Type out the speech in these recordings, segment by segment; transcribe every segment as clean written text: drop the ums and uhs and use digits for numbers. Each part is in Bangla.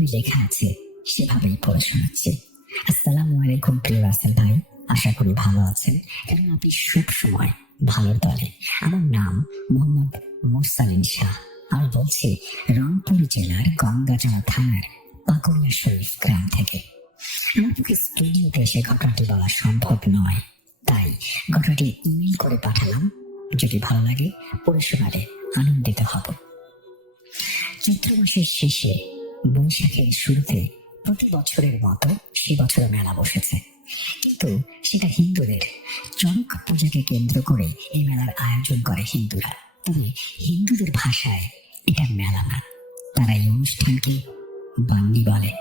যেভাবে লেখা আছে সেভাবেই পড়ে শোনাচ্ছি। আসসালামু আলাইকুম প্রিয় রাসেল ভাই, আশা করি ভালো আছেন, কারণ আপনি সবসময় ভালোর দলে। আমার নাম মোহাম্মদ মোরসালিন শাহ। আমি বলছি রংপুর জেলার গঙ্গাজলা থানার পাকুড়িয়া শরীফ গ্রাম থেকে। আমার পক্ষে স্টুডিওতে এসে ঘটনাটি বলা সম্ভব নয়, তাই ঘটনাটি ইমেল করে পাঠালাম। যদি ভালো লাগে পড়ে শোনালে আনন্দিত হব। চৈত্র মাসের শেষে বৈশাখের শুরুতে প্রতি বছরের মতো সে বছর মেলা বসেছে, কিন্তু সেটা হিন্দুদের চড়ক পূজাকে কেন্দ্র করে এই মেলার আয়োজন করে হিন্দুরা। তবে হিন্দুদের ভাষায় এটা মেলা না, তারা এই অনুষ্ঠানকে বান্নি বলে।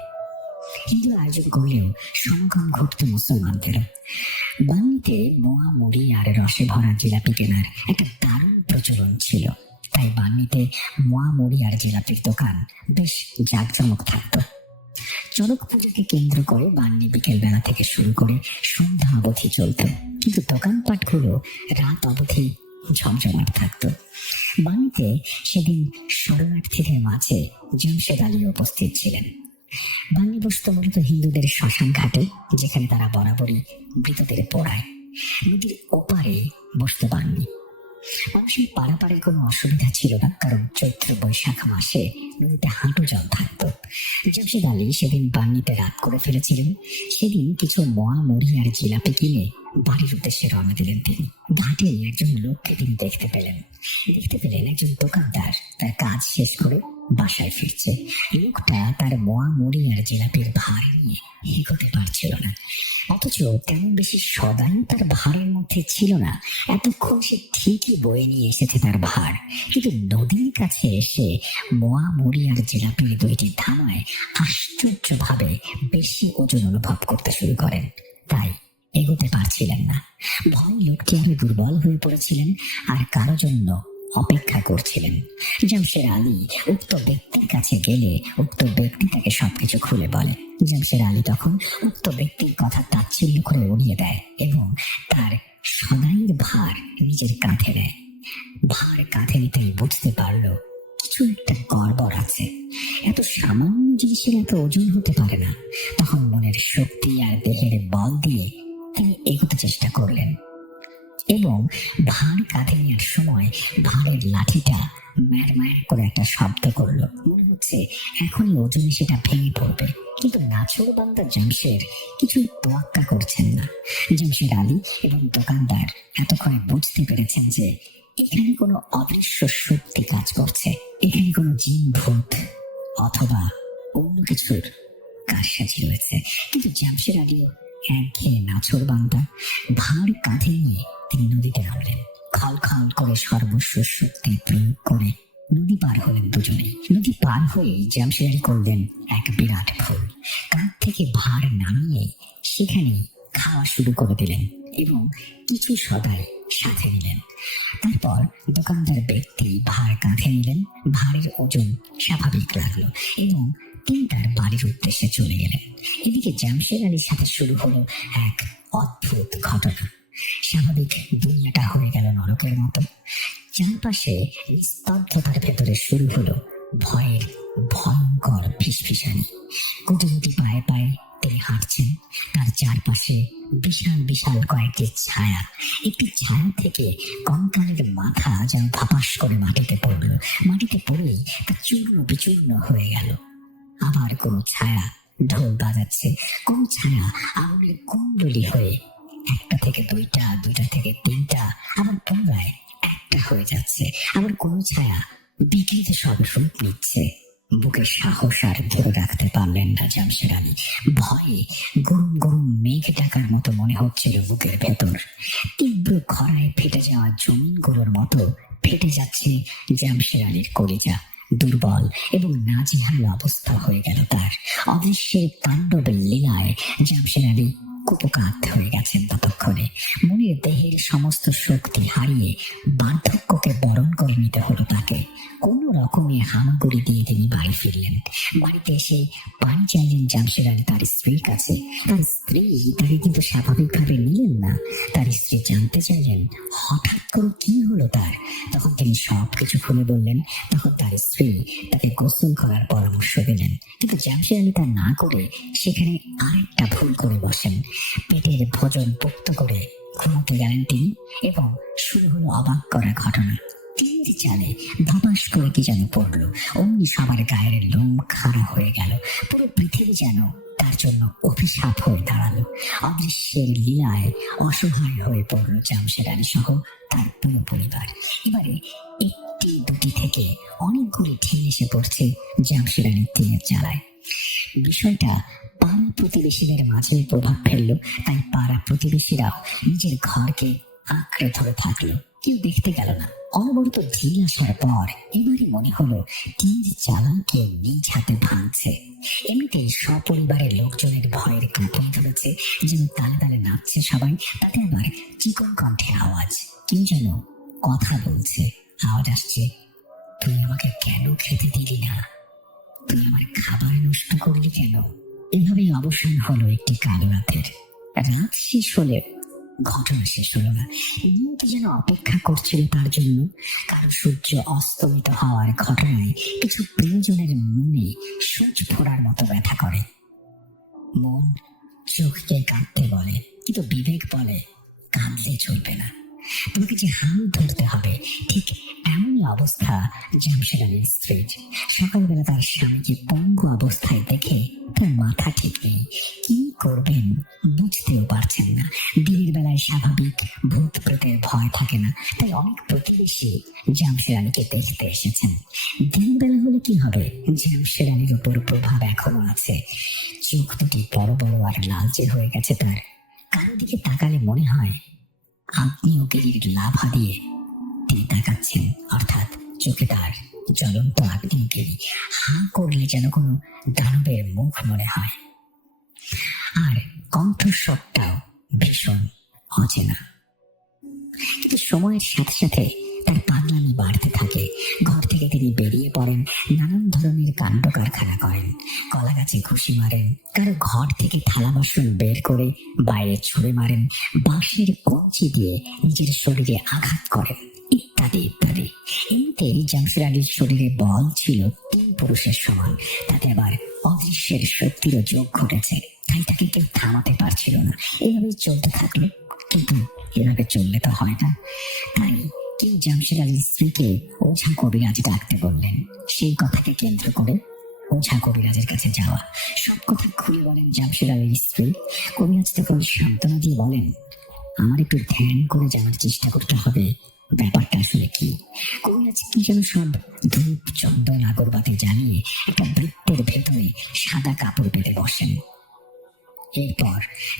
হিন্দু আয়োজন করলেও সমাগম ঘটত মুসলমানদেরও। বান্নিতে মোয়া মুড়ি আর রসে ভরা জিলাপি কেনার একটা দারুণ প্রচলন ছিল, তাই বান্নিতে মোয়া মুড়ি আর জিলাপির দোকান বেশ জাঁকজমক থাকত। চড়ক পুজোকে কেন্দ্র করে বান্নি বিকেল বেলা থেকে শুরু করে সন্ধ্যা অবধি চলত, কিন্তু দোকানপাটগুলো রাত অবধি ঝমঝমাট থাকত। বান্নিতে সেদিন শরণার্থীদের মাঝে জামশেদ আলী উপস্থিত ছিলেন। বান্নি বসত মূলত হিন্দুদের শ্মশান ঘাটে, যেখানে তারা বরাবরই মৃতদের পোড়ায়। নদীর ওপারে বসত বান্নি। মানুষের পারাপারের কোনো অসুবিধা ছিল না, কারণ চৈত্র বৈশাখ মাসে নদীতে হাঁটু জল থাকত। জামশেদ আলী সেদিন বান্নিতে রাত করে ফেলেছিলেন। সেদিন কিছু মোয়া মুড়ি আর জিলাপি কিনে বাড়ির উদ্দেশ্যে রওনা দিলেন তিনি। ঘাটে একজন লোককে তিনি দেখতে পেলেন একজন দোকানদার তার কাজ শেষ করে বাসায় ফিরছে। লোকটা তার মোয়া মুড়ি আর জিলাপির ভার নিয়ে এগোতে পারছিল না, অথচ তেমন বেশি সদাই তার ভারের মধ্যে ছিল না। এতক্ষণ সে ঠিকই বয়ে নিয়ে এসেছে তার ভার, কিন্তু নদীর কাছে এসে মোয়া মুড়ি আর জিলাপির দুইটি ধামায় আশ্চর্যভাবে বেশি ওজন অনুভব করতে শুরু করেন, তাই এগোতে পারছিলেন না। ভয় লোকটি আরো দুর্বল হয়ে পড়েছিলেন আর কারো জন্য অপেক্ষা করছিলেন। জামশেদ আলী উক্ত ব্যক্তির কাছে গেলে উক্ত ব্যক্তি তাকে সবকিছু খুলে বলে। জামশেদ আলী তখন উক্ত ব্যক্তির কথা তাচ্ছিল্য করে উড়িয়ে দেয় এবং তার সদাইয়ের ভার নিজের কাঁধে নেয়। ভার কাঁধে নিতেই বুঝতে পারলো কিছু একটা গড়বড় আছে। এত সামান্য জিনিসের এত ওজন হতে পারে না। তখন মনের শক্তি আর দেহের বল দিয়ে তিনি এগোতে চেষ্টা করলেন এবং ভার কাঁধে নেওয়ার সময় ভারের লাঠিটা ম্যার করে একটা শব্দ করলো। মনে হচ্ছে এখনই ওজনে সেটা ভেঙে পড়বে, কিন্তু নাছোড়বান্দা জামশেদ কিছুই তোয়াক্কা করছেন না। জামশেদ আলী এবং দোকানদার এতক্ষণে বুঝতে পেরেছেন যে এখানে কোনো অদৃশ্য শক্তি কাজ করছে, এখানে কোনো জিন ভূত অথবা অন্য কিছুর কারসাজি রয়েছে। কিন্তু জামশেদ আলীও একঘেয়ে নাছোড়বান্দা। ভার কাঁধে নিয়ে তিনি নদীতে নামলেন। খল খল করে সর্বস্ব শক্তি প্রয়োগ করে নদী পার হলেন দুজনেই। নদী পার হয়ে জামশেদ আলী করলেন এক বিরাট ভুল। কাঁধ থেকে ভার নামিয়ে সেখানে খাওয়া শুরু করে দিলেন এবং কিছু সদাই সাথে নিলেন। তারপর দোকানদার ব্যক্তি ভার কাঁধে নিলেন। ভারের ওজন স্বাভাবিক লাগলো এবং তিনি তার বাড়ির উদ্দেশ্যে চলে গেলেন। এদিকে জামশেদ আলীর সাথে শুরু হলো এক অদ্ভুত ঘটনা। স্বাভাবিক দুনিয়াটা হয়ে গেল নরকের মতো। চারপাশে নিস্তব্ধতার ভেতরে শুরু হলো ভয়ের ভয়ঙ্কর ফিসফিসানি। কুটিকুটি পায়ে পায়ে তিনি হাঁটছেন। তার চারপাশে বিশাল বিশাল কয়েকটি ছায়া। একটি ছায়া থেকে কঙ্কালের মাথা যেন ফাপাস করে মাটিতে পড়লো। মাটিতে পড়েই তা চূর্ণ বিচূর্ণ হয়ে গেল। আবার কোন ছায়া ঢোল বাজাচ্ছে, কোন ছায়া আগুনের কুণ্ডলী হয়ে একটা থেকে দুইটা, দুইটা থেকে তিনটা, আবার পুনরায় একটা হয়ে যাচ্ছে। আবার কোন ছায়া বিকৃত সব রূপ নিচ্ছে। বুকে সাহস আর ধরে রাখতে পারলেন না জামশেদ আলী। ভয়ে গরম গরম মেঘ ডাকার মতো মনে হচ্ছিল বুকের ভেতর। তীব্র খরায় ফেটে যাওয়া জমিনগুলোর মতো ফেটে যাচ্ছে জামশেদ আলীর কলিজা। দুর্বল এবং নাজেহাল অবস্থা হয়ে গেল তার। অদৃশ্যের তাণ্ডব লীলায় জামশেদ আলী কুপোকাত হয়ে গেছেন ততক্ষণে। মনের দেহের সমস্ত শক্তি হারিয়ে বার্ধক্যকে বরণ করে নিতে হলো তাকে। কোনো রকমে হামাগুড়ি দিয়ে তিনি বাড়ি ফিরলেন। বাড়িতে এসে পানি চাইলেন জামশেদ আলী তার স্ত্রীর কাছে। তার স্ত্রী তাকে কিন্তু স্বাভাবিকভাবে নিলেন না। তার স্ত্রী জানতে চাইলেন হঠাৎ করে কি হলো তার। তখন তিনি সবকিছু খুলে বললেন। তখন তার স্ত্রী তাকে গোসল করার পরামর্শ দিলেন, কিন্তু জামশেদ আলী তা না করে সেখানে আরেকটা ভুল করে বসেন। পেটের ভোজন পোক্ত করে ঘুমোতে গেলেন তিনি, এবং শুরু হলো অবাক করা ঘটনা। টিনের চালে ধপাস করে কি যেন পড়লো। অমনি সবার গায়ের লোম খাড়া হয়ে গেল। পুরো পৃথিবী যেন তার জন্য অভিশাপ হয়ে দাঁড়ালো। অদৃশ্যের লীলায় অসহায় হয়ে পড়লো জামশেদ আলী সহ তার পুরো পরিবার। এবারে একটি দুটি থেকে অনেকগুলি ঢিল এসে পড়ছে জামশেদ আলীর তীরের জ্বালায়। বিষয়টা পাড়া প্রতিবেশীদের মাঝে প্রভাব ফেললো। তাই পাড়া প্রতিবেশীরাও নিজের ঘরকে আঁকড়ে ধরে থাকলো, কেউ দেখতে গেল না। অনবরত ঢিল আসার পর এবারে মনে হলো তীর চালানকে নিজ হাতে ভাঙছে। এমনিতেই সপরিবারের লোকজনের ভয়ের কাঁপুনি ধরেছে, যেন তালে তালে নাচছে সবাই। তাতে আবার চিকন কণ্ঠে আওয়াজ, কেউ যেন কথা বলছে। আওয়াজ আসছে, তুই আমাকে কেন খেতে দিলি না? তুই আমার খাবার নষ্ট করলি কেন? এভাবেই অবসান হলো একটি কালো রাতের। রাত শেষ হলে ঘটনা শেষ হলো না। নিয়তি যেন অপেক্ষা করছিল তার জন্য। কারো সূর্য অস্তমিত হওয়ার ঘটনায় কিছু প্রিয়জনের মনে সূচ ফোড়ার মতো ব্যথা করে। মন চোখকে কাঁদতে বলে, কিন্তু বিবেক বলে কাঁদলে চলবে না, তোমাকে যে হাল ধরতে হবে। ঠিক এমনই অবস্থা জামশেদ আলীর স্ত্রীর। সকালবেলা তার স্বামীকে পঙ্গু অবস্থায় দেখে তার মাথা ঠিক নেই, কি করবেন বুঝতেও পারছেন না। দিনের বেলায় স্বাভাবিক ভূত প্রেতের ভয় থাকে না, তাই অনেক প্রতিবেশী জামশেদ আলীকে দেখতে এসেছেন। দিনের বেলা হলে কি হবে, জামশেদ আলীর উপর প্রভাব এখনো আছে। চোখ দুটি বড় বড় আর লালচে হয়ে গেছে তার। কারো দিকে তাকালে মনে হয় আগ্নেয়গিরির লাভা দিয়ে তিনি তাকাচ্ছেন, অর্থাৎ চোখে তার জ্বলন্ত আগ্নেয়গিরি। হা করলে যেন কোনো দানবের মুখ মনে হয়। আর কণ্ঠস্বরটাও ভীষণ অচেনা। কিন্তু সময়ের সাথে সাথে তার পাগলামি বাড়তে থাকে। ঘর থেকে তিনি বেরিয়ে পড়েন, নানান ধরনের কাণ্ড কারখানা করেন। কলা গাছে ঘুষি মারেন, কারো ঘর থেকে থালা বাসন বের করে বাইরে ছুঁড়ে মারেন, বাঁশের কঞ্চি দিয়ে নিজের শরীরে আঘাত করেন, ইত্যাদি ইত্যাদি। এমনিতেই জামশেদ আলীর শরীরে বল ছিল 3 পুরুষের সমান। তাতে আবার অদৃশ্যের শক্তিরও যোগ ঘটেছে, তাই তাকে কেউ থামাতে পারছিল না। এইভাবেই চলতে থাকলো। কিন্তু এভাবে চললে তো হয় না, তাই কেউ জামশেদ আলীর স্ত্রীকে ওঝা কবিরাজ ডাকতে বললেন। সেই কথাকে কেন্দ্র করে ওঝা কবিরাজের কাছে যাওয়া। সব কথা খুলে বলেন জামশেদ আলীর স্ত্রী। কবিরাজ তখন সান্ত্বনা দিয়ে বলেন, আমার একটু ধ্যান করে জানার চেষ্টা করতে হবে ব্যাপারটা আসলে কি। কবিরাজ কি যেন সব ধূপ চন্দন আগরবাতি জ্বালিয়ে একটা বৃত্তের ভেতরে সাদা কাপড় পেতে বসেন। এরপর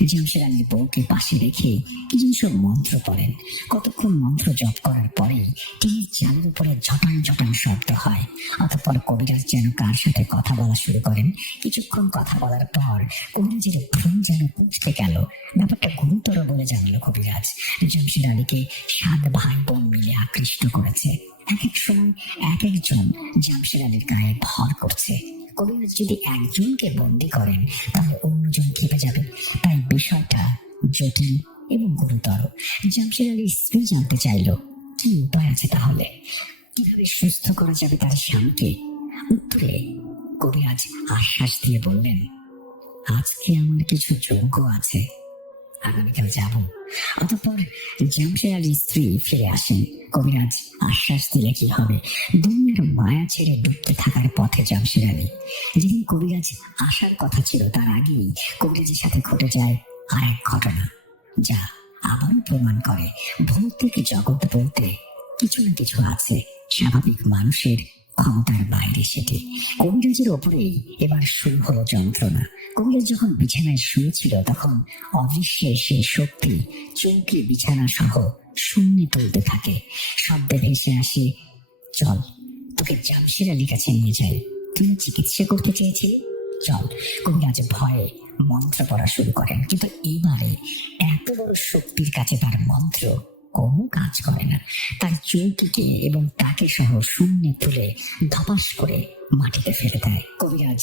জামশেদ আলীর বউকে পাশে রেখে কি যেন সব মন্ত্র পড়েন। কতক্ষণ মন্ত্র জপ করার পরে টিনের চালের উপরে ঝটাং ঝটাং শব্দ হয়। অতঃপর কবিরাজ যেন কার সাথে কথা বলা শুরু করেন। কিছুক্ষণ কথা বলার পর কবিরাজের ভ্রম যেন কুঁচকে গেল। ব্যাপারটা গুরুতর বলে জানলো কবিরাজ। জামশেদ আলীকে 7 ভাই বোন মিলে আকৃষ্ট করেছে। এক এক সময় এক একজন জামশেদ আলীর গায়ে ভর করছে। কবিরাজ যদি একজনকে বন্দি করেন তাহলে অন্যজন খেপে যাবে, তাই বিষয়টা জটিল এবং গুরুতর। জামশেদ আলীর স্ত্রী জানতে চাইল কি উপায় আছে, তাহলে কিভাবে সুস্থ করা যাবে তার স্বামীকে। উত্তরে কবিরাজ আশ্বাস দিয়ে বললেন, আজকে আমার কিছু যোগ্য আছে, আগামীকাল যাব। অতঃপর জামশেদ আলীর স্ত্রী ফিরে আসেন। কবিরাজ আশ্বাস দিলে কি হবে, দুনিয়ার মায়া ছেড়ে ডুবতে থাকার পথে জামশেদ আলী। যেদিন কবিরাজ আসার কথা ছিল তার আগেই কবিরাজের সাথে ঘটে যায় আর এক ঘটনা, যা আবারও প্রমাণ করে ভৌতিক জগৎ বলতে কিছু না কিছু আছে, স্বাভাবিক মানুষের ক্ষমতার বাইরে সেটি। কবিরাজের ওপরেই এবার শুরু হলো যন্ত্রণা। কবিরাজ যখন বিছানায় শুয়েছিল তখন অদৃশ্যের সেই শক্তি চৌকি বিছানা সহ শূন্যে তুলতে থাকে। শব্দে ভেসে আসে, চল তোকে জামশেদ আলীর কাছে নিয়ে যাই, তুমি চিকিৎসা করতে চেয়েছিলে, চল। কবিরাজ ভয়ে মন্ত্র পড়া শুরু করেন, কিন্তু এবারে এত বড় শক্তির কাছে তার মন্ত্র কোনো কাজ করে না। তার চৌকিকে এবং তাকে সহ শূন্যে তুলে ধপাস করে মাটিতে ফেলে দেয়। কবিরাজ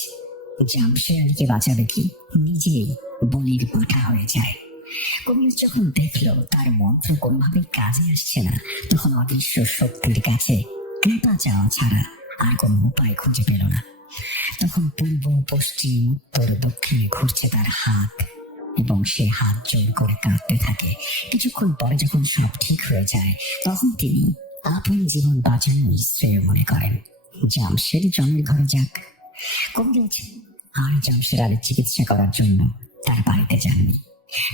জামশেদ আলীকে বাঁচাবে কি নিজেই বলির পাঠা হয়ে যায়। কবিরাজ যখন দেখলো তার মন্ত্র কোনোভাবেই কাজে আসছে না, তখন অদৃশ্য শক্তির কাছে কৃপা চাওয়া ছাড়া আর কোনো উপায় খুঁজে পেল না। তখন পূর্ব, পশ্চিম, উত্তর, দক্ষিণে ঘুরছে তার হাত, এবং সে হাত জোর করে কাঁদতে থাকে। কিছুক্ষণ পরে যখন সব ঠিক হয়ে যায়, তখন তিনি আপন জীবন বাঁচানোই শ্রেয় মনে করেন। জামশেদ জমির ঘরে যাক। কবিরাজ আর জামশেদ আলীর চিকিৎসা করার জন্য তার বাড়িতে যাননি।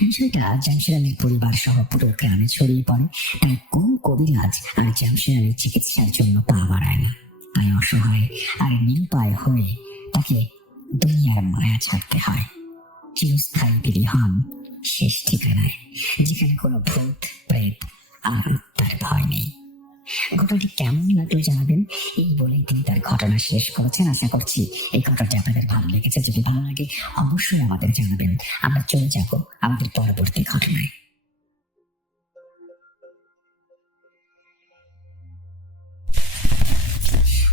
বিষয়টা জামশেদ আলীর পরিবার সহ পুরো গ্রামে ছড়িয়ে পড়ে। তাই কোন কবিরাজ আর জামশেদ আলীর চিকিৎসার জন্য পা বাড়ায় না। তাই অসহায় আর নিরুপায় হয়ে তাকে দুনিয়ার মায়া ছাড়তে হয়, চিরস্থায়ী বিলিহন শেষ ঠিকানায়, যেখানে কোনো ভূত, প্রেত আর তার ভয় নেই। ঘটনাটি কেমন লাগলো জানাবেন। এই বলেই তিনি তার ঘটনা শেষ করেছেন। আশা করছি এই ঘটনাটি আপনাদের ভালো লেগেছে। যদি ভালো লাগে অবশ্যই আমাদের জানাবেন। আমরা চলে যাব আমাদের পরবর্তী ঘটনায়।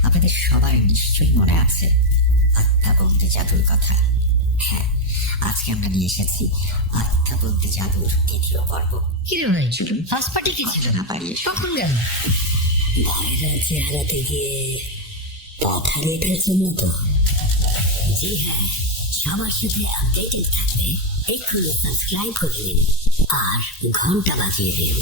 আপনাদের সবার নিশ্চয়ই মনে আছে আত্মা বলতে জাদুর কথা। হ্যাঁ, আজকে আমরা নিয়ে এসেছি আত্মা বলতে জাদুর দ্বিতীয় পর্ব। কি রে ভাই, ফার্স্ট পার্টি কি ছিল? না পারিয়ে কখন গেল? ভয়রা চেহারাতে গিয়ে পথ হারিয়ে ফেলছেন না তো? জি হ্যাঁ, সবার সাথে আপডেটেড থাকতে এক্ষুনি সাবস্ক্রাইব করে দিন আর ঘন্টা বাজিয়ে দিন।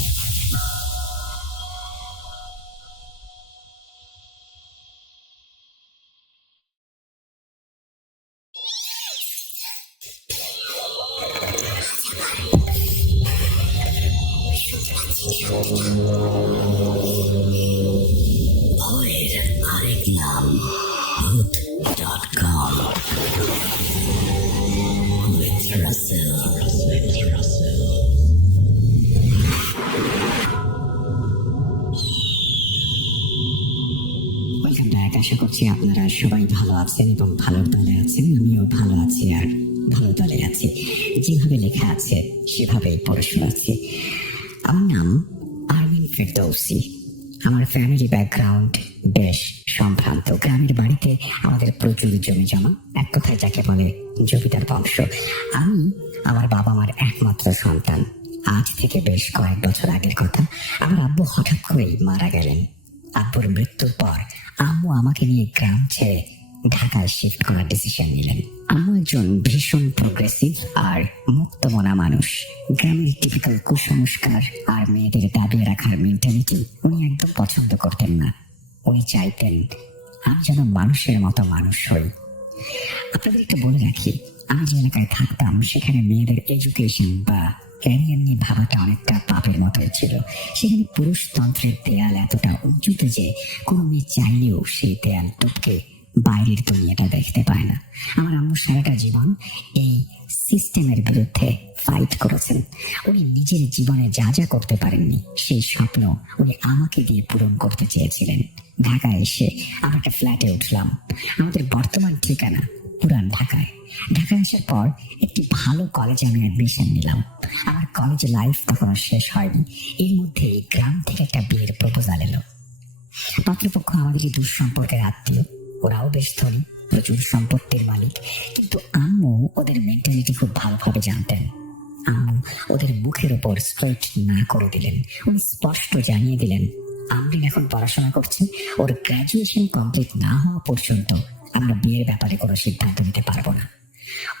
ভয়ের আরেক নাম ভূত.com with Russell. Welcome back. আশা করছি আপনারা সবাই ভালো আছেন এবং ভালোর দলে আছেন। আমিও ভালো আছি আর ভালো দলে আছি। যেভাবে লেখা আছে সেভাবেই পড়ে শোনাচ্ছি। আমার নাম আরমিন ফেরদৌসি। আমার ফ্যামিলি ব্যাকগ্রাউন্ড বেশ সম্ভ্রান্ত। গ্রামের বাড়িতে আমাদের প্রচুর জমি জমা, এক কথায় যাকে বলে জমিদার বংশ। আমি আমার বাবা মার একমাত্র সন্তান। আজ থেকে বেশ কয়েক বছর আগের কথা। আমার আব্বু হঠাৎ করেই মারা গেলেন। আব্বুর মৃত্যুর পর আম্মু আমাকে নিয়ে গ্রাম ছেড়ে ঢাকায় শিফট করার ডিসিশন নিলেন। আম্মু একজন ভীষণ প্রোগ্রেসিভ আর মুক্তমনা মানুষ। গ্রামের টিপিক্যাল কুসংস্কার আর মেয়েদের দাবিয়ে রাখার মেন্টালিটি উনি একদম পছন্দ করতেন না। উনি চাইতেন আমি যেন মানুষের মতো মানুষ হই। আপনাদের একটু বলে রাখি, আমি যে এলাকায় থাকতাম সেখানে মেয়েদের এডুকেশন বা ক্যারিয়ার নিয়ে ভাবাটা অনেকটা পাপের মতোই ছিল। সেখানে পুরুষতন্ত্রের দেয়াল এতটা উঁচুতে যে কোনো মেয়ে চাইলেও সেই দেয়াল টপকে বাইরের দুনিয়াটা দেখতে পায় না। আমার আম্মু সারাটা জীবন এই সিস্টেমের বিরুদ্ধে ফাইট করেছেন। উনি নিজের জীবনে যা যা করতে পারেননি সেই স্বপ্ন উনি আমাকে দিয়ে পূরণ করতে চেয়েছিলেন। ঢাকায় এসে আমরা একটা ফ্ল্যাটে উঠলাম। আমাদের বর্তমান ঠিকানা পুরান ঢাকায়। ঢাকায় আসার পর একটি ভালো কলেজে আমি অ্যাডমিশন নিলাম। আমার কলেজ লাইফ তখনও শেষ হয়নি। এর মধ্যে গ্রাম থেকে একটা বিয়ের প্রপোজাল এলো। পাত্রপক্ষ আমাদেরই দূর সম্পর্কের আত্মীয়। ওরাও বেশ ধনী, প্রচুর সম্পত্তির মালিক। কিন্তু আম্মু ওদের মেন্টালিটি খুব ভালোভাবে জানতেন। আম্মু ওদের মুখের ওপর স্ট্রেট না করে দিলেন। উনি স্পষ্ট জানিয়ে দিলেন আমরিন এখন পড়াশোনা করছে, ওর গ্র্যাজুয়েশন কমপ্লিট না হওয়া পর্যন্ত আমরা বিয়ের ব্যাপারে কোনো সিদ্ধান্ত নিতে পারবো না।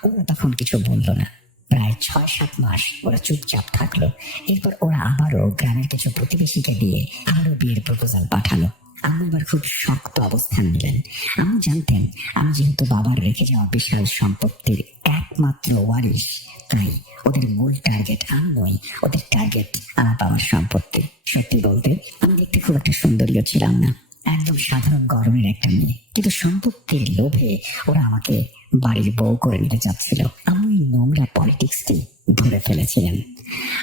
ওরা তখন কিছু বললো না। প্রায় 6-7 মাস ওরা চুপচাপ থাকলো। এরপর ওরা আবারও গ্রামের কিছু প্রতিবেশীকে দিয়ে আবারও বিয়ের প্রপোজাল পাঠালো। আম্মু এবার খুব শক্ত অবস্থান নিলেন। আম্মু জানতেন আমি যেহেতু বাবার রেখে যাওয়া বিশাল সম্পত্তির একমাত্র ওয়ারিশ, তাই ওদের মূল টার্গেট আমি নই, ওদের টার্গেট আমার বাবার সম্পত্তি। সত্যি বলতে আমি দেখতে খুব একটা সুন্দরীও ছিলাম না, একদম সাধারণ গরমের একটা মেয়ে। কিন্তু সম্পত্তির লোভে ওরা আমাকে বাড়ির বউ করে নিতে চাচ্ছিল। আমি নোংরা পলিটিক্সটি ধরে ফেলেছিলেন।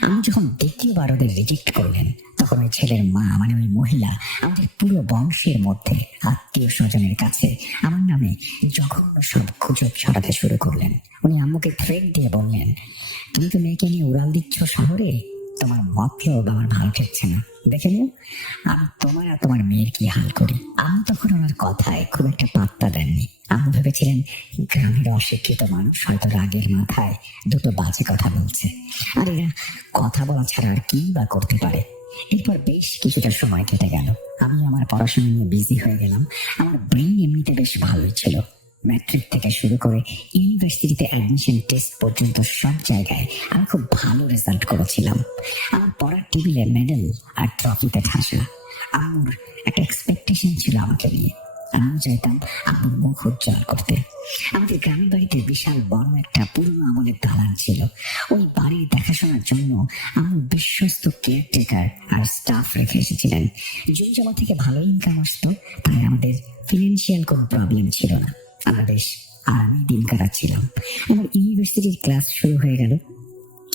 আমি যখন দ্বিতীয়বার ওদের রিজেক্ট করলেন, তখন ওই ছেলের মা মানে ওই মহিলা আমাদের পুরো বংশের মধ্যে আত্মীয় স্বজনের কাছে আমার নামে জঘন্য সব গুজব ছড়াতে শুরু করলেন। উনি আম্মুকে থ্রেট দিয়ে বললেন, তুমি তো মেয়েকে নিয়ে উড়াল দিচ্ছ শহরে, তোমার মতলব আমার ভালো ঠেকছে না, দেখে নিও আমি তোমার আর তোমার মেয়ের কি হাল করি। আমি তখন ওনার কথায় খুব একটা পাত্তা দেননি। আমি ভেবেছিলেন গ্রামের অশিক্ষিত মানুষ হয়তো রাগের মাথায় দুটো বাজে কথা বলছে, আর এরা কথা বলা ছাড়া আর কি বা করতে পারে। এরপর বেশ কিছুটা সময় কেটে গেল, আমি আমার পড়াশোনা নিয়ে বিজি হয়ে গেলাম। আমার ব্রেইন এমনিতে বেশ ভালোই ছিল। ম্যাট্রিক থেকে শুরু করে ইউনিভার্সিটিতে অ্যাডমিশন টেস্ট পর্যন্ত সব জায়গায় আমি খুব ভালো রেজাল্ট করেছিলাম। আমার পড়ার টেবিলে মেডেল আর ট্রফিতে ঠাসা। আম্মুর একটা এক্সপেকটেশন ছিল আমাকে নিয়ে। আমি চাইতাম আম্মুর মুখ উজ্জ্বল করতে। আমাদের গ্রামের বাড়িতে বিশাল বড় একটা পুরনো আমলের দালান ছিল। ওই বাড়ির দেখাশোনার জন্য আম্মু বিশ্বস্ত কেয়ারটেকার আর স্টাফ রেখে এসেছিলেন। জমি জমা থেকে ভালো ইনকাম আসতো, তাই আমাদের ফিনান্সিয়াল কোনো প্রবলেম ছিল না। আমরা বেশ আরামে দিন কাটাচ্ছিলাম। আমার ইউনিভার্সিটির ক্লাস শুরু হয়ে গেল,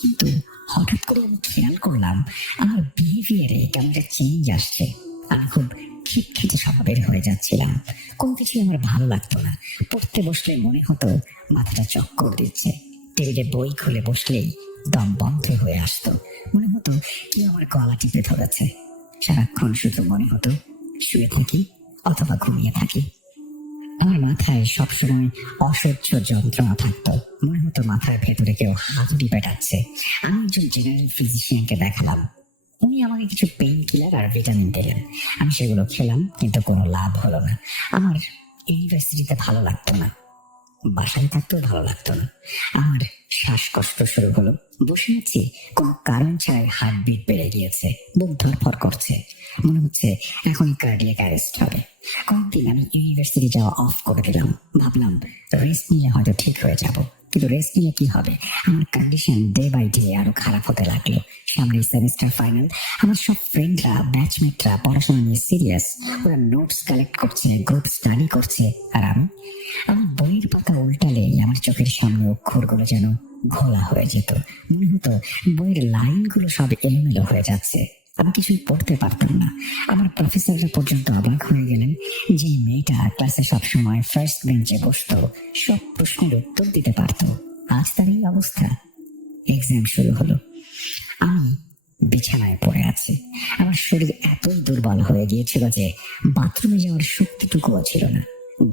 কিন্তু হঠাৎ করে আমি খেয়াল করলাম আমার বিহেভিয়ারে কেমন একটা চেঞ্জ আসছে। আমি খুব খিটখিটে স্বভাবের হয়ে যাচ্ছিলাম। কোনো কিছু আমার ভালো লাগতো না। পড়তে বসলে মনে হতো মাথাটা চক্কর দিচ্ছে। টেবিলে বই খুলে বসলেই দম বন্ধ হয়ে আসতো। মনে হতো কেউ আমার গলা টিপে ধরেছে। সারাক্ষণ শুধু মনে হতো শুয়ে থাকি অথবা ঘুমিয়ে থাকি। আমার মাথায় সবসময় অসহ্য যন্ত্রণা থাকতো। মনে হতো মাথার ভেতরে কেউ হাতুড়ি পেটাচ্ছে। আমি একজন জেনারেল ফিজিশিয়ানকে দেখালাম। উনি আমাকে কিছু পেইন কিলার আর ভিটামিন দিলেন। আমি সেগুলো খেলাম, কিন্তু কোনো লাভ হলো না। আমার ইউনিভার্সিটিতে ভালো লাগতো না, বাসায় থাকতেও ভালো লাগতো না। আমার শ্বাসকষ্ট শুরু হলো। বসে আছি, কোনো কারণ ছাড়াই হার্টবিট বেড়ে গিয়েছে, বুক ধরফর করছে। মনে হচ্ছে এখনই কার্ডিয়াক অ্যারেস্ট হবে। কয়েকদিন আমি ইউনিভার্সিটি যাওয়া অফ করে দিলাম। ভাবলাম রেস্ট নিয়ে হয়তো ঠিক হয়ে যাব, কিন্তু রেস্ট নিলে কি হবে? আমার কন্ডিশন ডে বাই ডে আরো খারাপ হতে লাগলো। সামনে সেমিস্টার ফাইনাল। আমার সব ফ্রেন্ডরা, ব্যাচমেটরা পড়াশোনা নিয়ে সিরিয়াস। ওরা নোটস কালেক্ট করছে, গ্রুপ স্টাডি করছে, আর আমি বইয়ের পাতা উল্টালেই আমার চোখের সামনে অক্ষরগুলো যেন ঘোলা হয়ে যেত। মনে হতো বইয়ের লাইনগুলো সব এলোমেলো হয়ে যাচ্ছে। আমি কিছুই পড়তে পারতাম না। আমার প্রফেসররা পর্যন্ত অবাক হয়ে গেলেন। যে মেয়েটা ক্লাসে সবসময় ফার্স্ট বেঞ্চে বসতো, সব প্রশ্নের উত্তর দিতে পারতো, আজ তার এই অবস্থা। এক্সাম শুরু হলো। আমি বিছানায় পড়ে আছি। আমার শরীর এতই দুর্বল হয়ে গিয়েছিল যে বাথরুমে যাওয়ার শক্তিটুকুও ছিল না।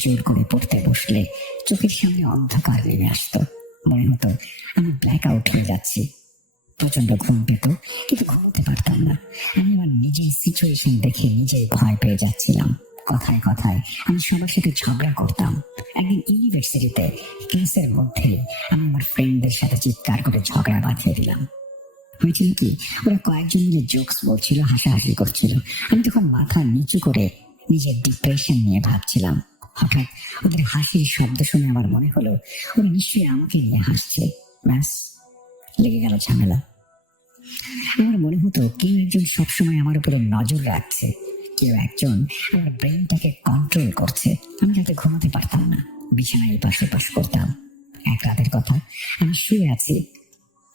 জোর করে পড়তে বসলে চোখের সামনে অন্ধকার নেমে আসতো। মনে হতো আমি ব্ল্যাক আউট হয়ে যাচ্ছি। প্রচন্ড ঘুম পেত, কিন্তু ঘুমোতে পারতাম না। আমি আমার নিজের সিচুয়েশন দেখে নিজেই ভয় পেয়ে যাচ্ছিলাম। কথায় কথায় আমি সবার সাথে ঝগড়া করতাম। একদিন ইউনিভার্সিটিতে ক্লাসের মধ্যে আমি আমার ফ্রেন্ডদের সাথে চিৎকার করে ঝগড়া বাঁধিয়ে দিলাম। হয়েছিল কি, ওরা কয়েকজন মিলে জোকস বলছিল, হাসাহাসি করছিল। আমি তখন মাথা নিচু করে নিজের ডিপ্রেশন নিয়ে ভাবছিলাম। হঠাৎ ওদের হাসির শব্দ শুনে আমার মনে হলো ওরা নিশ্চয়ই আমাকে নিয়ে হাসছে। ব্যাস, লেগে গেল ঝামেলা। আমার মনে হতো কেউ একজন সবসময় আমার উপরে নজর রাখছে, কেউ একজন আমার ব্রেনটাকে কন্ট্রোল করছে। আমি রাতে ঘুমাতে পারতাম না, বিছানায় এপাশ ওপাশ করতাম। এক রাতের কথা, আমি শুয়ে আছি,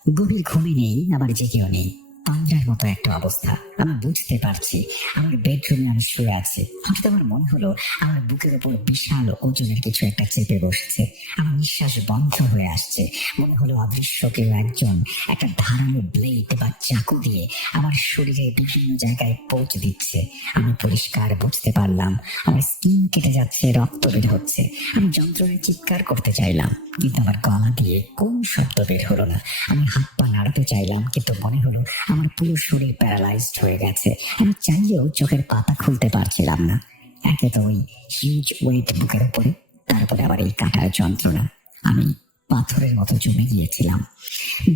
গভীর ঘুমে নেই, আবার জেগেও নেই, পাঞ্জার মতো একটা অবস্থা। আমি বুঝতে পারছি আমার বেডরুমে আমি শুয়ে আছি। হঠাৎ আমার মনে হলো আমার বুকের উপর বিশাল ওজনের কিছু একটা চেপে বসেছে। আমার নিঃশ্বাস বন্ধ হয়ে আসছে। মনে হলো অদৃশ্য কেউ একজন একটা ধারালো ব্লেড বা চাকু দিয়ে আমার শরীরে বিভিন্ন জায়গায় পৌঁছে দিচ্ছে। আমি পরিষ্কার বুঝতে পারলাম আমার স্কিন কেটে যাচ্ছে, রক্ত বের হচ্ছে। আমি যন্ত্রণায় চিৎকার করতে চাইলাম, কিন্তু আমার গলা দিয়ে কোন শব্দ বের হলো না। আমি হাত পা নাড়াতে চাইলাম, কিন্তু মনে হলো আমার পুরো শরীর প্যারালাইজড হয়ে গেছে। আমি চাইলেও চোখের পাতা খুলতে পারছিলাম না। একে তো ওই হিউজ ওয়েট বুকের উপরে, তারপরে আবার এই কাটার যন্ত্রণা। আমি পাথরের মতো জমে গিয়েছিলাম।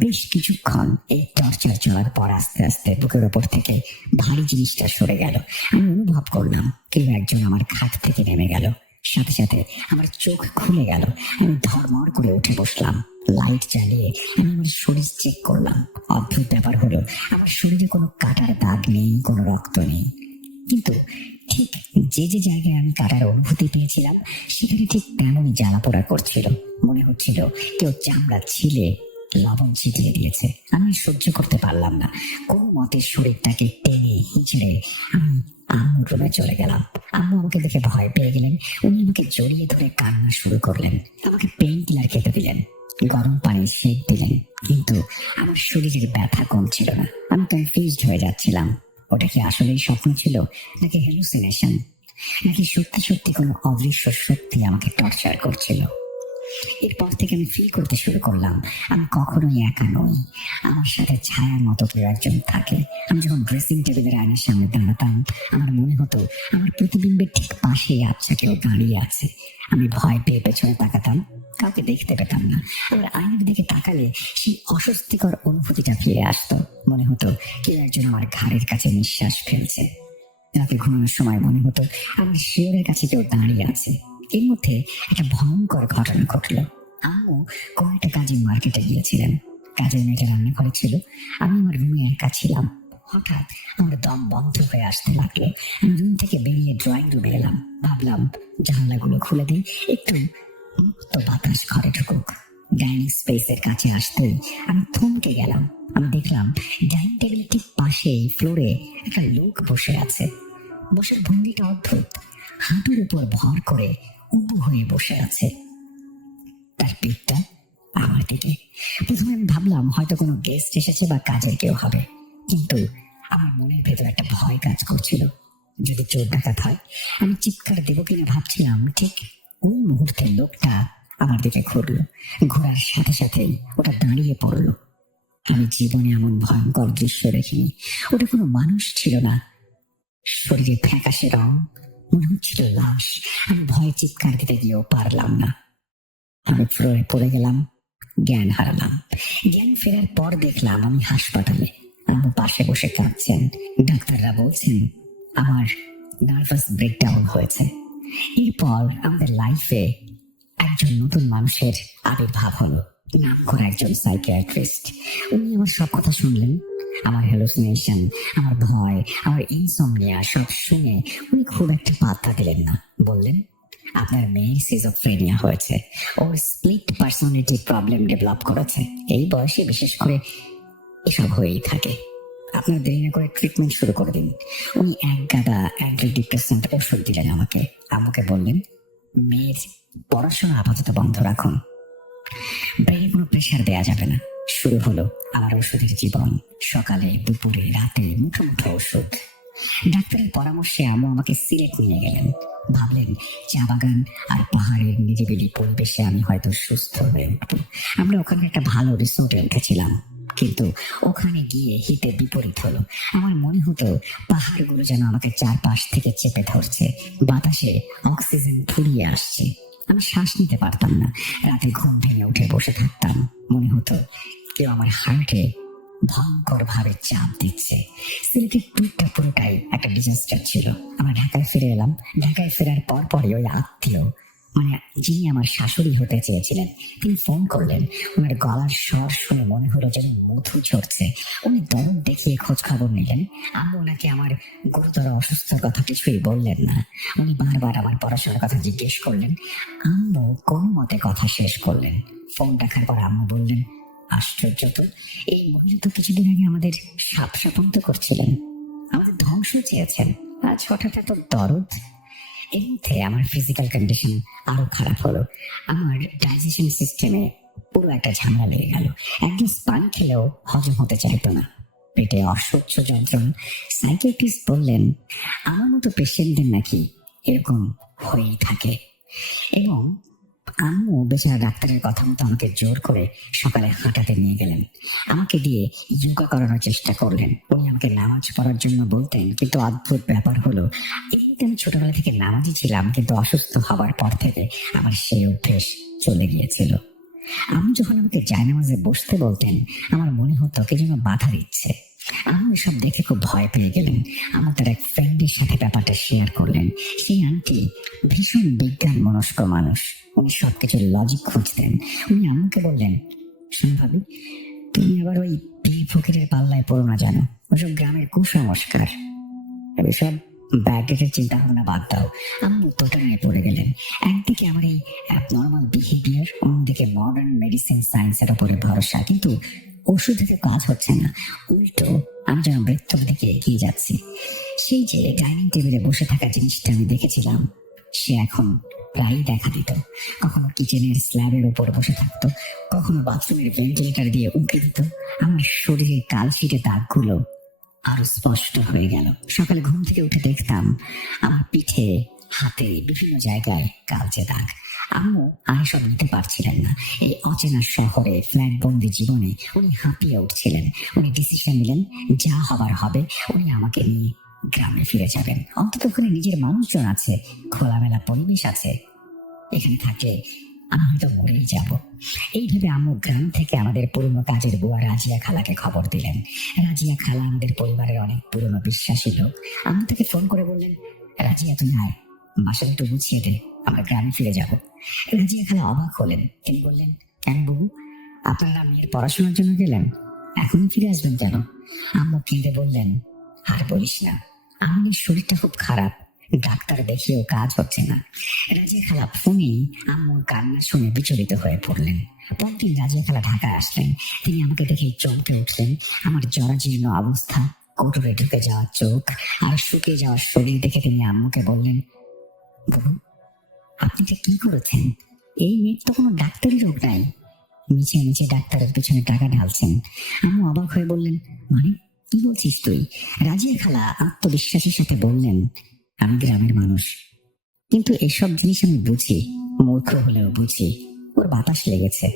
বেশ কিছুক্ষণ এই টর্চার চলার পর আস্তে আস্তে বুকের উপর থেকে ভারী জিনিসটা সরে গেল। আমি অনুভব করলাম কেউ একজন আমার খাট থেকে নেমে গেল। সাথে সাথে আমার চোখ খুলে গেল। আমি ধড়মড় করে উঠে বসলাম। লাইট জ্বালিয়ে আমি আমার শরীর চেক করলাম। অদ্ভুত ব্যাপার হলো, আমার শরীরে কোনো কাটার দাগ নেই, কোনো রক্ত নেই, কিন্তু ঠিক যে যে জায়গায় আমি কাটার অনুভূতি পেয়েছিলাম সেখানে ঠিক তেমনই জ্বালা পোড়া করছিল। মনে হচ্ছিল কেউ চামড়া ছিলে লবণ ছিটিয়ে দিয়েছে। আমি সহ্য করতে পারলাম না। কোনো মতে শরীরটাকে টেনে হিঁচড়ে আমি আম্মুর রুমে চলে গেলাম। আম্মু আমাকে দেখে ভয় পেয়ে গেলেন। উনি আমাকে জড়িয়ে ধরে কান্না শুরু করলেন। আমাকে পেইন কিলার খেতে দিলেন, গরম পানির সেক দিলেন, কিন্তু আমার শরীরের ব্যথা কমছিল না। আমি কনফিউজড হয়ে যাচ্ছিলাম। ওটা কি আসলেই স্বপ্ন ছিল, নাকি হ্যালুসিনেশন, নাকি সত্যি সত্যি কোনো অদৃশ্য শক্তি আমাকে টর্চার করছিল? এরপর থেকে আমি ফিল করতে শুরু করলাম আমি কখনোই একা নই। আমার সাথে ছায়ার মতো কেউ একজন থাকে। আমি যখন ড্রেসিং টেবিলের আয়নার সামনে দাঁড়াতাম, আমার মনে হতো আমার প্রতিবিম্বের ঠিক পাশেই আচ্ছা কেউ দাঁড়িয়ে আছে। আমি ভয় পেয়ে পেছনে তাকাতাম, কাউকে দেখতে পেতাম না। আবার আয়নার দিকে তাকালে সেই অস্বস্তিকর অনুভূতিটা ফিরে আসতো। মনে হতো কেউ একজন আমার ঘাড়ের কাছে নিঃশ্বাস ফেলছে। রাতে ঘুমানোর সময় মনে হতো আমার শিয়রের কাছে কেউ দাঁড়িয়ে আছে। এর মধ্যে একটা ভয়ঙ্কর ঘটনা ঘটলো। আম্মু কোনো একটা কাজে মার্কেটে গিয়েছিলেন। কাজের মেয়েটা রান্নাঘরে ছিল, আমি আমার রুমে একা ছিলাম। হঠাৎ আমার দম বন্ধ হয়ে আসতে লাগলো। আমি রুম থেকে বেরিয়ে ড্রয়িং রুমে এলাম। ভাবলাম জানলাগুলো খুলে দিই, একটু মুক্ত বাতাস ঘরে ঢুকুক। ডাইনিং স্পেসের কাছে আসতেই আমি থমকে গেলাম। আমি দেখলাম ডাইনিং টেবিলের ঠিক পাশেই ফ্লোরে একটা লোক বসে আছে। বসার ভঙ্গিটা অদ্ভুত। হাঁটুর উপর ভর করে উবু হয়ে বসে আছে, তার পিঠটা আমার দিকে। প্রথমে আমি ভাবলাম হয়তো কোনো গেস্ট এসেছে বা কাজের কেউ হবে, কিন্তু আমার মনের ভেতর একটা ভয় কাজ করছিল। যদি চোর ডাকাত হয়, আমি চিৎকার দেবো কিনা ভাবছিলাম। ঠিক ওই মুহূর্তে লোকটা আমার দিকে ঘুরলো। ঘোরার সাথে সাথেই ওটা দাঁড়িয়ে পড়লো। আমি জীবনে এমন ভয়ঙ্কর দৃশ্য দেখিনি। ওটা কোনো মানুষ ছিল না, শরীরে ফ্যাকাশে রং, মনে হচ্ছিল লাশ। আমি ভয়ে চিৎকার দিতে গিয়েও পারলাম না। আমি ফ্লোরে পড়ে গেলাম, জ্ঞান হারালাম। জ্ঞান ফেরার পর দেখলাম আমি হাসপাতালে। আম্মু পাশে বসে কাঁদছেন। ডাক্তাররা বলছেন আমার নার্ভাস ব্রেকডাউন হয়েছে। এরপর আমাদের লাইফে একজন নতুন মানুষের আবির্ভাব হলো, নাম করা একজন সাইকিয়াট্রিস্ট। উনি আমার সব কথা শুনলেন, আমার হ্যালুসিনেশন, আমার ভয়, আমার ইনসমনিয়া সব শুনে উনি খুব একটা পাত্তা দিলেন না। বললেন আপনার মেয়ের সিজোফ্রেনিয়া হয়েছে, ওর স্প্লিট পার্সোনালিটি প্রবলেম ডেভেলপ করেছে। এই বয়সে বিশেষ করে এসব হয়েই থাকে। আপনার দেরি না করে ট্রিটমেন্ট শুরু করে দিন। উনি এক গাদা অ্যান্টি ডিপ্রেসেন্ট ওষুধ দিলেন আমাকে। আমাকে বললেন মেয়ের পড়াশোনা আপাতত বন্ধ রাখুন, ব্রেনে কোনো প্রেশার দেয়া যাবে না। শুরু হলো আমার ওষুধের জীবন। সকালে, দুপুরে, রাতে মুঠো মুঠো ওষুধ। ডাক্তারের পরামর্শে আম্মু আমাকে সিলেট নিয়ে গেলেন। ভাবলেন চা বাগান আর পাহাড়ের নিরিবিলি পরিবেশে আমি হয়তো সুস্থ হয়ে উঠব। আমরা ওখানে একটা ভালো রিসোর্টে উঠেছিলাম, কিন্তু ওখানে গিয়ে হিতে বিপরীত হলো। আমার মনে হতো পাহাড়গুলো যেন আমাকে চারপাশ থেকে চেপে ধরছে, বাতাসে অক্সিজেন ফুরিয়ে আসছে। আমি শ্বাস নিতে পারতাম না। রাতে ঘুম ভেঙে উঠে বসে থাকতাম, মনে হতো কেউ আমার হার্টে ভয়ঙ্কর ভাবে চাপ দিচ্ছে। সিলেটের ট্যুরটা পুরোটাই একটা ডিজাস্টার ছিল। আমরা ঢাকায় ফিরে এলাম। ঢাকায় ফেরার পর পরই ওই আত্মীয়, মানে যিনি আমার শাশুড়ি হতে চেয়েছিলেন, তিনি ফোন করলেন। ওনার গলার স্বর শুনে মনে হলো যেন মধু ঝরছে। উনি দরদ দেখিয়ে খোঁজ খবর নিলেন। আম্মু ওনাকে আমার গুরুতর অসুস্থতার কথা কিছুই বললেন না। উনি বারবার আমার পড়াশোনার কথা জিজ্ঞেস করলেন। আম্মু কোনো মতে কথা শেষ করলেন। ফোন রাখার পর আম্মু বললেন আশ্চর্য তো, এই মহিলা তো কিছুদিন আগে আমাদের সাপ সাপন্ত করছিলেন, আমাদের ধ্বংস চেয়েছেন, আজ হঠাৎ এত দরদ। এর মধ্যে আমার ফিজিক্যাল কন্ডিশন আরো খারাপ হলো। আমার ডাইজেশন সিস্টেমে পুরো একটা ঝামেলা লেগে গেল। এক গ্লাস পানি খেলেও হজম হতে চাইতো না, পেটে অসহ্য যন্ত্রণা। সাইকিয়াট্রিস্ট বললেন আমার মতো পেশেন্টদের নাকি এরকম হয়েই থাকে। এবং আম্মু বেচারা ডাক্তারের কথা মতো আমাকে জোর করে সকালে হাঁটাতে নিয়ে গেলেন। আমাকে দিয়ে যোগা করানোর চেষ্টা করলেন। উনি আমাকে নামাজ পড়ার জন্য বলতেন, কিন্তু অদ্ভুত ব্যাপার হলো এমনিতে আমি ছোটবেলা থেকে নামাজি ছিলাম, কিন্তু অসুস্থ হওয়ার পর থেকে আমার সেই অভ্যেস চলে গিয়েছিল। আমি যখন আমাকে জায়নামাজে বসতে বলতেন, আমার মনে হতো কে যেন বাধা দিচ্ছে। আমি এসব দেখে খুব ভয় পেয়ে গেলেন। আমার তার এক ফ্রেন্ডের সাথে ব্যাপারটা শেয়ার করলেন। সেই আন্টি ভীষণ বিজ্ঞান মনস্ক মানুষ, উনি সবকিছুর লজিক খুঁজতেন। উনি আম্মুকে বললেন শোনো ভাবি, তুমি আবার ওই পীর ফকিরের পাল্লায় পড়ো না, জানো ওসব গ্রামের কুসংস্কার, এসব ব্যাগের চিন্তা ভাবনা বাদ দাও, আম্মু দোটানায় পড়ে গেলেন। একদিকে আমার এই অ্যাবনর্মাল বিহেভিয়ার, অন্যদিকে মডার্ন মেডিসিন সায়েন্সের উপরে ভরসা, কিন্তু ওষুধে তো কাজ হচ্ছে না। উল্টো আমি যেন মৃত্যুর দিকে এগিয়ে যাচ্ছি। সেই যে ডাইনিং টেবিলে বসে থাকা জিনিসটা আমি দেখেছিলাম, সে এখন প্রায়ই দেখা দিত। কখনো কিচেনের স্ল্যাবের উপর বসে থাকতো, কখনো বাথরুমের ভেন্টিলেটর দিয়ে উঁকি দিত। আমার শরীরে কালশিটে দাগগুলো আরো স্পষ্ট হয়ে গেল। সকালে ঘুম থেকে উঠে দেখতাম আমার পিঠে, হাতে, বিভিন্ন জায়গায় কালচে দাগ। আম্মু আর সব নিতে পারছিলেন না। এই অচেনা শহরে, ফ্ল্যাট বন্দি জীবনে উনি হাঁপিয়ে উঠছিলেন। উনি ডিসিশন নিলেন, যা হবার হবে। উনি আমাকে নিয়ে গ্রামে ফিরে যাবেন। অন্তত ওখানে নিজের মানুষজন আছে, খোলামেলা পরিবেশ আছে। এখানে থাকলে আমি হয়তো মরেই যাব। এই ভেবে আম্মু গ্রাম থেকে আমাদের পুরনো কাজের বুয়া রাজিয়া খালাকে খবর দিলেন। রাজিয়া খালা আমাদের পরিবারের অনেক পুরনো বিশ্বাসী লোক। আম্মু তাকে ফোন করে বললেন, রাজিয়া তুই আয়, বাসাটা একটু গুছিয়ে দে, আমরা গ্রামে ফিরে যাব। রাজিয়া খালা অবাক হলেন। তিনি বললেন, কেন বাবু, আপনারা মেয়ের পড়াশোনার জন্য গেলেন, এখন ফিরে আসবেন কেন? আম্মু কেঁদে বললেন, আর বলিস না, আমার শরীরটা খুব খারাপ, ডাক্তার দেখিয়েও কাজ হচ্ছে না। রাজিয়া খালা ফোনে আম্মুর কান্না শুনে বিচলিত হয়ে পড়লেন। পরদিন রাজিয়া খালা ঢাকায় আসলেন। তিনি আমাকে দেখে চমকে উঠলেন। আমার জরাজীর্ণ অবস্থা, কোটরে ঢুকে যাওয়া চোখ আর শুকিয়ে যাওয়ার শরীর দেখে তিনি আম্মুকে বললেন, বাবু, আপনি যে কি করেছেন? এই মেয়ের তো কোনো ডাক্তারি রোগ নাই, নিচে নিচে ডাক্তারের পিছনে টাকা ঢালছেন। আম্মু অবাক হয়ে বললেন, মানে কি বলছিস তুই? রাজিয়া খালা আত্মবিশ্বাসের সাথে বললেন, আমি গ্রামের মানুষ, কিন্তু এসব জিনিস আমি বুঝি, মূর্খ হলেও বুঝি। ওর বাতাস লেগেছে।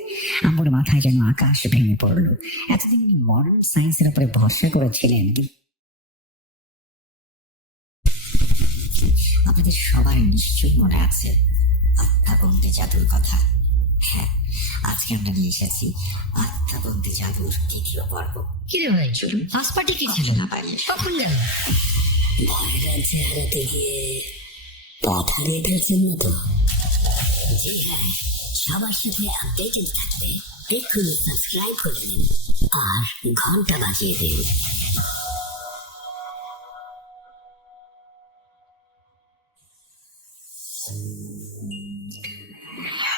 আমার মাথায় যেন আকাশ ভেঙে পড়লো। এতদিন উনি মডার্ন সায়েন্সের উপরে ভরসা করেছিলেন। আপনাদের সবার নিশ্চয়ই মনে আছে আত্মাবন্দি জাদুর কথা। হ্যাঁ, আজকে আমরা নিয়ে এসেছি আত্মাবন্দি জাদুর দ্বিতীয় পর্ব। কি রে ভাই, ফার্স্ট পার্টি কি ছিল? না পারিয়ে কখন গেল? ভয়টা চেহারাতে গিয়ে পথ হারিয়ে ফেলছেন না তো? জি হ্যাঁ, সবার সাথে আপডেটেড থাকতে এক্ষুনি সাবস্ক্রাইব করে দিন আর ঘন্টা বাজিয়ে দিন।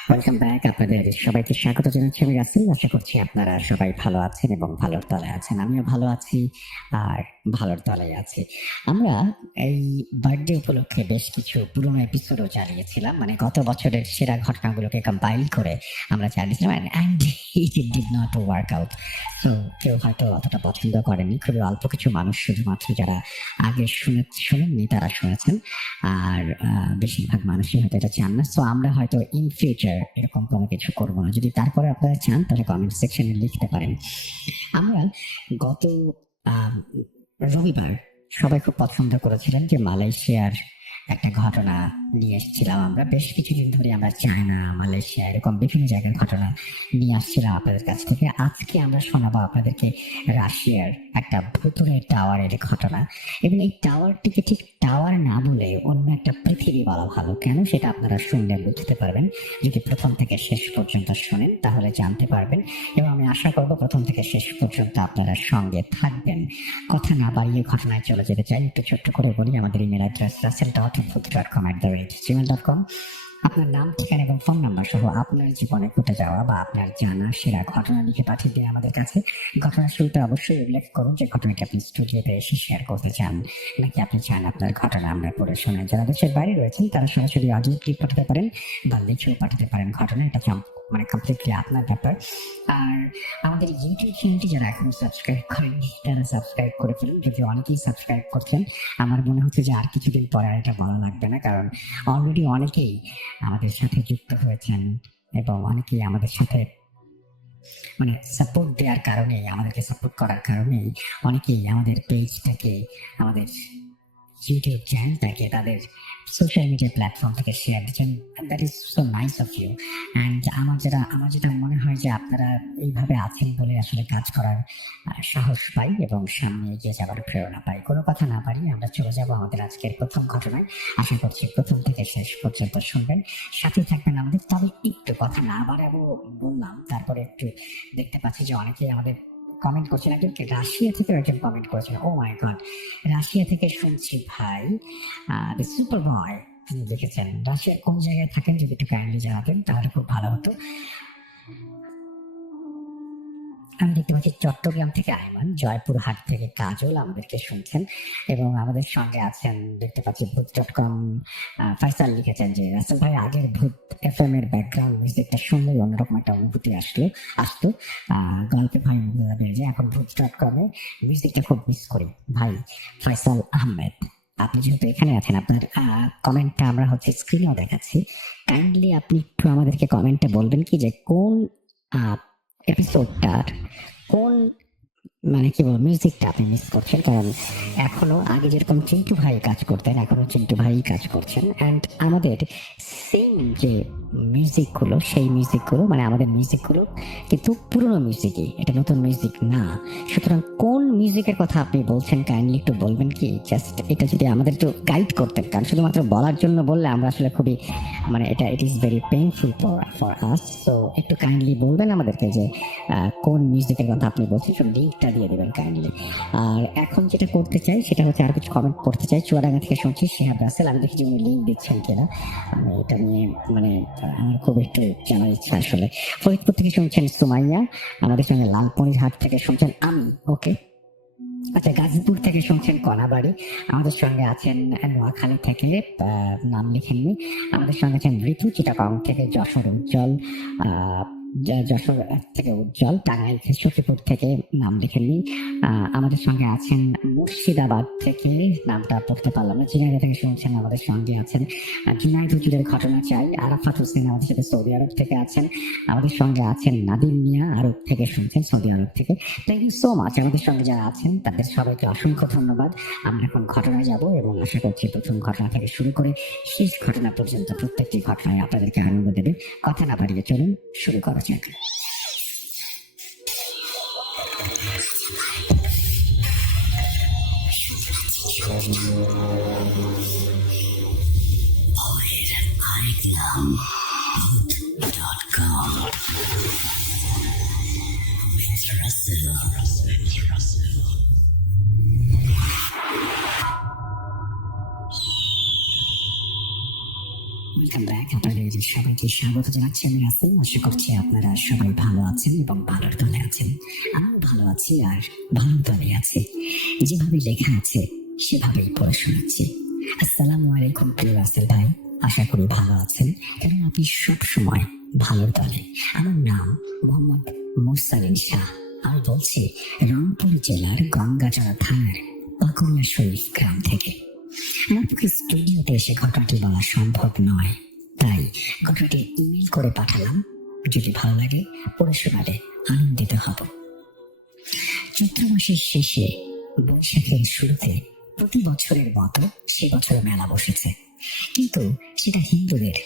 Welcome back. আপনাদের সবাইকে স্বাগত জানাচ্ছি। আমি রাসেল। আশা করছি আপনারা সবাই ভালো আছেন এবং ভালোর তলে আছেন। আমিও ভালো আছি আর ভালোর তলে আছি। আমরা এই বার্থডে উপলক্ষে বেশ কিছু পুরোনো এপিসোডও চালিয়েছিলাম, মানে গত বছরের সেরা ঘটনাগুলোকে কম্পাইল করে আমরা চালিয়েছিলাম, and it did not work out. তো কেউ হয়তো অতটা পছন্দ করেনি, খুবই অল্প কিছু মানুষ শুধুমাত্র যারা আগে শুনেননি তারা শুনেছেন, আর বেশিরভাগ মানুষই হয়তো এটা চান না। সো আমরা হয়তো ইন ফিউচার এরকম কোনো কিছু করবো না। যদি তারপরে আপনারা চান তাহলে কমেন্ট সেকশনে লিখতে পারেন। আমরা গত রবিবার সবাই খুব পছন্দ করেছিলেন যে মালয়েশিয়ার একটা ঘটনা নিয়ে এসেছিলাম। আমরা বেশ কিছুদিন ধরে আমরা চায়না, মালয়েশিয়া এরকম বিভিন্ন জায়গার ঘটনা নিয়ে আসছিলাম আপনাদের কাছ থেকে। আজকে আমরা শোনাবো আপনাদেরকে রাশিয়ার একটা ভুতুড়ে টাওয়ারের ঘটনা। এবং এই টাওয়ারটিকে ঠিক টাওয়ার না বলে অন্য একটা পৃথিবী বলা ভালো। কেন সেটা আপনারা শুনলে বুঝতে পারবেন। যদি প্রথম থেকে শেষ পর্যন্ত শোনেন তাহলে জানতে পারবেন, এবং আমি আশা করবো প্রথম থেকে শেষ পর্যন্ত আপনারা সঙ্গে থাকবেন। কথা না বাড়িয়ে ঘটনায় চলে যেতে চাই। একটু ছোট্ট করে বলি, আমাদের ইমেল অ্যাড্রেস russell.food.com@gmail.com। আপনার নাম, ঠিকানা এবং ফোন নাম্বার সহ আপনার জীবনে ঘটে যাওয়া বা আপনার জানা সেরা ঘটনা লিখে পাঠিয়ে দিন আমাদের কাছে। ঘটনার শুরুতে অবশ্যই উল্লেখ করুন যে ঘটনাটি আপনি স্টুডিওতে এসে শেয়ার করতে চান, নাকি আপনি চান আপনার ঘটনা আমরা পড়ে শোনাই। যারা দেশের বাইরে রয়েছেন তারা সরাসরি অডিও ক্লিপ পাঠাতে পারেন বা লিখেও পাঠাতে পারেন ঘটনা। এটা মানে কমপ্লিটলি আপনার ব্যাপার। আর আমাদের ইউটিউব চ্যানেলটি যারা এখনো সাবস্ক্রাইব করেননি তারা সাবস্ক্রাইব করে ফেলুন। যদি অনেকেই সাবস্ক্রাইব করছেন, আমার মনে হচ্ছে যে আর কিছুদিন পরে আর এটা বলা লাগবে না, কারণ অলরেডি অনেকেই আমাদের সাথে যুক্ত হয়েছেন এবং অনেকেই আমাদের সাথে মানে সাপোর্ট দেওয়ার কারণে, আমাদেরকে সাপোর্ট করার কারণেই অনেকেই আমাদের পেজটাকে, আমাদের ইউটিউব চ্যানেলটাকে তাদের সোশ্যাল মিডিয়া প্ল্যাটফর্ম থেকে শেয়ার দিচ্ছেন। That is so nice of you. And আমার যেটা মনে হয় যে আপনারা এইভাবে আছেন বলে আসলে কাজ করার সাহস পাই এবং সামনে এগিয়ে যাওয়ার প্রেরণা পাই। কোনো কথা না পারি, আমরা চলে যাব আমাদের আজকের প্রথম ঘটনায়। আশা করছি প্রথম থেকে শেষ পর্যন্ত শুনবেন, সাথে থাকবেন আমাদের। তবে একটু কথা না বাড়াবো বললাম, তারপরে একটু দেখতে পাচ্ছি যে অনেকেই আমাদের কমেন্ট করছেন, একজনকে রাশিয়া থেকে একজন কমেন্ট করেছেন, ও মাই গড, রাশিয়া থেকে শুনছি ভাই, দ্য সুপার বয় তিনি লিখেছেন। রাশিয়ার কোন জায়গায় থাকেন যদি একটু কাইন্ডলি জানাতেন তাহলে খুব ভালো হতো। আমি দেখতে পাচ্ছি চট্টগ্রাম থেকে আইমান, জয়পুরহাট থেকে কাজল আমাদেরকে শুনছেন, এবং আমাদের সঙ্গে আছেন দেখতে পাচ্ছি ভূত.com ফাইসাল লিখেছেন যে রাসেল ভাই আগের ভূত FM এর ব্যাকগ্রাউন্ড মিউজিকটা শুনলেই অন্যরকম একটা অনুভূতি আসতো। গল্পে ভাই বেড়ে যায়, এখন ভূত.com এ মিউজিকটা খুব মিস করি। ভাই ফাইসাল আহমেদ, আপনি যেহেতু এখানে আছেন, আপনার কমেন্টটা আমরা স্ক্রিনেও দেখাচ্ছি, কাইন্ডলি আপনি একটু আমাদেরকে কমেন্টে বলবেন কি যে কোন এপিসোডটার কোন কি বলবো মিউজিকটা আপনি মিস করছেন। কারণ এখনো আগে যেরকম চিন্টু ভাই কাজ করতেন, এখনো চিন্টু ভাই কাজ করছেন, অ্যান্ড আমাদের সেম যে মিউজিকগুলো, সেই মিউজিকগুলো আমাদের মিউজিকগুলো কিন্তু পুরোনো মিউজিকই, এটা নতুন মিউজিক না। সুতরাং কোন মিউজিকের কথা আপনি বলছেন কাইন্ডলি একটু বলবেন কি, জাস্ট এটা যদি আমাদের একটু গাইড করতেন, কারণ শুধুমাত্র বলার জন্য বললে আমরা আসলে খুবই এটা it is very painful for us. তো একটু কাইন্ডলি বলবেন আমাদেরকে যে কোন মিউজিকের কথা আপনি বলছেন, শুধু লিঙ্কটা দিয়ে দেবেন কাইন্ডলি। আর এখন যেটা করতে চাই সেটা আর কিছু কমেন্ট করতে চাই। চুয়াডাঙ্গা থেকে শুনছি শিহাব রাসেল, আমি দেখি যে উনি লিঙ্ক দিচ্ছেন কিনা, এটা নিয়ে আমার খুব একটু জানার ইচ্ছা আসলে। ফরিদপুর থেকে শুনছেন সুমাইয়া, আমাদের সঙ্গে লালমনিরহাট থেকে শুনছেন আমি, ওকে আচ্ছা, গাজীপুর থেকে শুনছেন কনাবাড়ি, আমাদের সঙ্গে আছেন নোয়াখালী থেকে নাম লিখেননি, আমাদের সঙ্গে আছেন ঋতু, চিটাগং থেকে যশোর উজ্জ্বল, যশোর থেকে উজ্জ্বল, টাঙ্গাইল সখীপুর থেকে নাম লিখেননি, আমাদের সঙ্গে আছেন মুর্শিদাবাদ থেকে, নামটা পড়তে পারলাম না, চিনাইদা থেকে শুনছেন, আমাদের সঙ্গে আছেন জুনাইদ হুজুরের ঘটনা চাই, আরাফাত হোসেন আমাদের সাথে সৌদি আরব থেকে আছেন, আমাদের সঙ্গে আছেন নাদিম মিয়া আরব থেকে শুনছেন, সৌদি আরব থেকে। থ্যাংক ইউ সো মাচ আমাদের সঙ্গে যারা আছেন তাদের সবাইকে অসংখ্য ধন্যবাদ। আমরা এখন ঘটনায় যাব এবং আশা করছি প্রথম ঘটনা থেকে শুরু করে শেষ ঘটনা পর্যন্ত প্রত্যেকটি ঘটনায় আপনাদেরকে আনন্দ দেবে। কথা না বাড়িয়ে চলুন শুরু করা যাক। ওয়েলকাম ব্যাক, আপনাদের সবাইকে স্বাগত জানাচ্ছি আমি রাসেল। আশা করছি আপনারা সবাই ভালো আছেন এবং ভালোর দলে আছেন। আমিও ভালো আছি আর ভালোর দলে আছি, যেভাবে লেখা আছে সেভাবেই পড়ে শোনাচ্ছি। আসসালামু আলাইকুম প্রিয় রাসেল ভাই, আশা করি ভালো আছেন, কারণ আপনি সবসময় ভালোর দলে। আমার নাম মোহাম্মদ মোরসালিন শাহ, আমি বলছি রংপুর জেলার গঙ্গাচড়া থানার পাকুড়িয়া শরীফ গ্রাম থেকে। আমার পক্ষে স্টুডিওতে এসে ঘটনাটি বলা সম্ভব নয়, তাই ঘটনাটি ইমেল করে পাঠালাম। যদি ভালো লাগে পড়ে শোনালে আনন্দিত হব। চৈত্র মাসের শেষে বৈশাখের শুরুতে প্রতি বছরের মতো সে বছর মেলা বসেছে, কিন্তু সেটা হিন্দুদের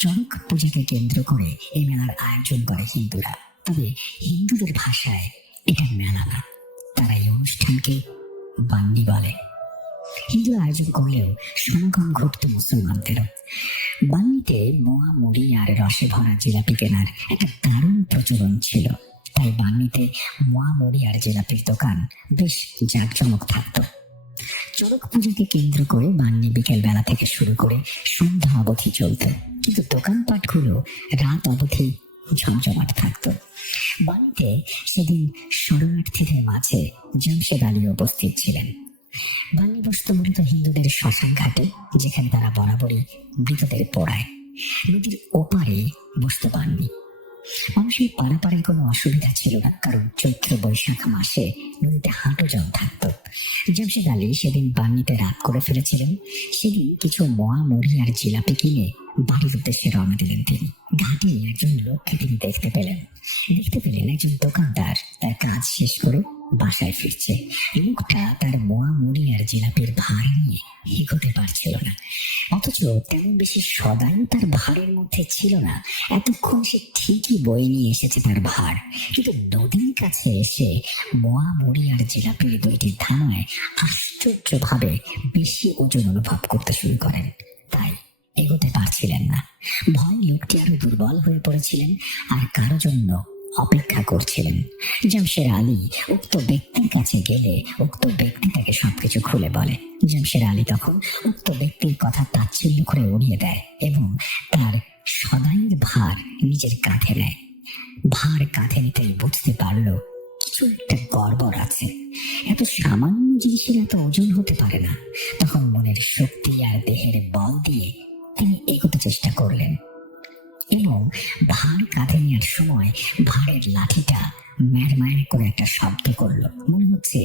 চড়ক পূজাকে কেন্দ্র করে এই মেলার আয়োজন করে হিন্দুরা। তবে হিন্দুদের ভাষায় এটা মেলা না, তারা এই অনুষ্ঠানকে বান্নি বলে। হিন্দু আয়োজন করলেও সমাগম ঘটত মুসলমানদেরও। বান্নিতে মোয়া মুড়ি আর রসে ভরা জিলাপি কেনার একটা দারুণ প্রচলন ছিল, তাই বান্নিতে মোয়া মুড়ি আর জিলাপির দোকান বেশ জাঁকজমক থাকত। চড়ক পুজোকে কেন্দ্র করে বান্নি বিকেল বেলা থেকে শুরু করে সন্ধ্যা অবধি চলত, কিন্তু দোকানপাটগুলো রাত অবধি ঝমঝমাট থাকত। বান্নিতে সেদিন শরণার্থীদের মাঝে জামশেদ আলী উপস্থিত ছিলেন। বান্নি বসত মূলত হিন্দুদের শ্মশান ঘাটে, যেখানে তারা বরাবরই মৃতদের পোড়ায়। নদীর ওপারে বসত বান্নি। মানুষের পারাপাড়ায় কোনো অসুবিধা ছিল না, কারণ চৈত্র বৈশাখ মাসে নদীতে হাঁটু জল থাকত। জামশেদ আলী সেদিন বান্নিতে রাত করে ফেলেছিলেন। সেদিন কিছু মোয়া মুড়ি আর জিলাপি কিনে বাড়ির উদ্দেশ্যে রওনা দিলেন তিনি। ঘাটে একজন লোককে তিনি দেখতে পেলেন একজন দোকানদার তার কাজ শেষ করে বাসায় ফিরছে। লোকটা তার মোয়া মুড়ি আর জিলাপির ভার নিয়ে এগোতে পারছিল না, অথচ তেমন বেশি সদাইও তার ভারের মধ্যে ছিল না। এতক্ষণ সে ঠিকই বয়ে নিয়ে এসেছে তার ভার, কিন্তু নদীর কাছে এসে মোয়া মুড়ি আর জিলাপির দুইটি ধামায় আশ্চর্যভাবে বেশি ওজন অনুভব করতে শুরু করেন, তাই এগোতে পারছিলেন না। ভয় লোকটি আরো দুর্বল হয়ে পড়েছিলেন, আর কারো জন্য অপেক্ষা করছিলেন। জামশেদ আলী উক্ত ব্যক্তির কাছে গেলে উক্ত ব্যক্তি তাকে সবকিছু খুলে বলে। জামশেদ আলী তখন উক্ত ব্যক্তির কথা তাচ্ছিল্য করে উড়িয়ে দেয় এবং তার সদাইয়ের ভার নিজের কাঁধে নেয়। ভার কাঁধে নিতেই বুঝতে পারলো কিছু একটা গড়বড় আছে। এত সামান্য জিনিসের এত ওজন হতে পারে না। তখন মনের শক্তি আর দেহের বল দিয়ে তিনি এগোতে চেষ্টা করলেন এবং ভার কাঁধে নেওয়ার সময় ভারের লাঠিটা ম্যাড় করে একটা শব্দ করলো। মনে হচ্ছে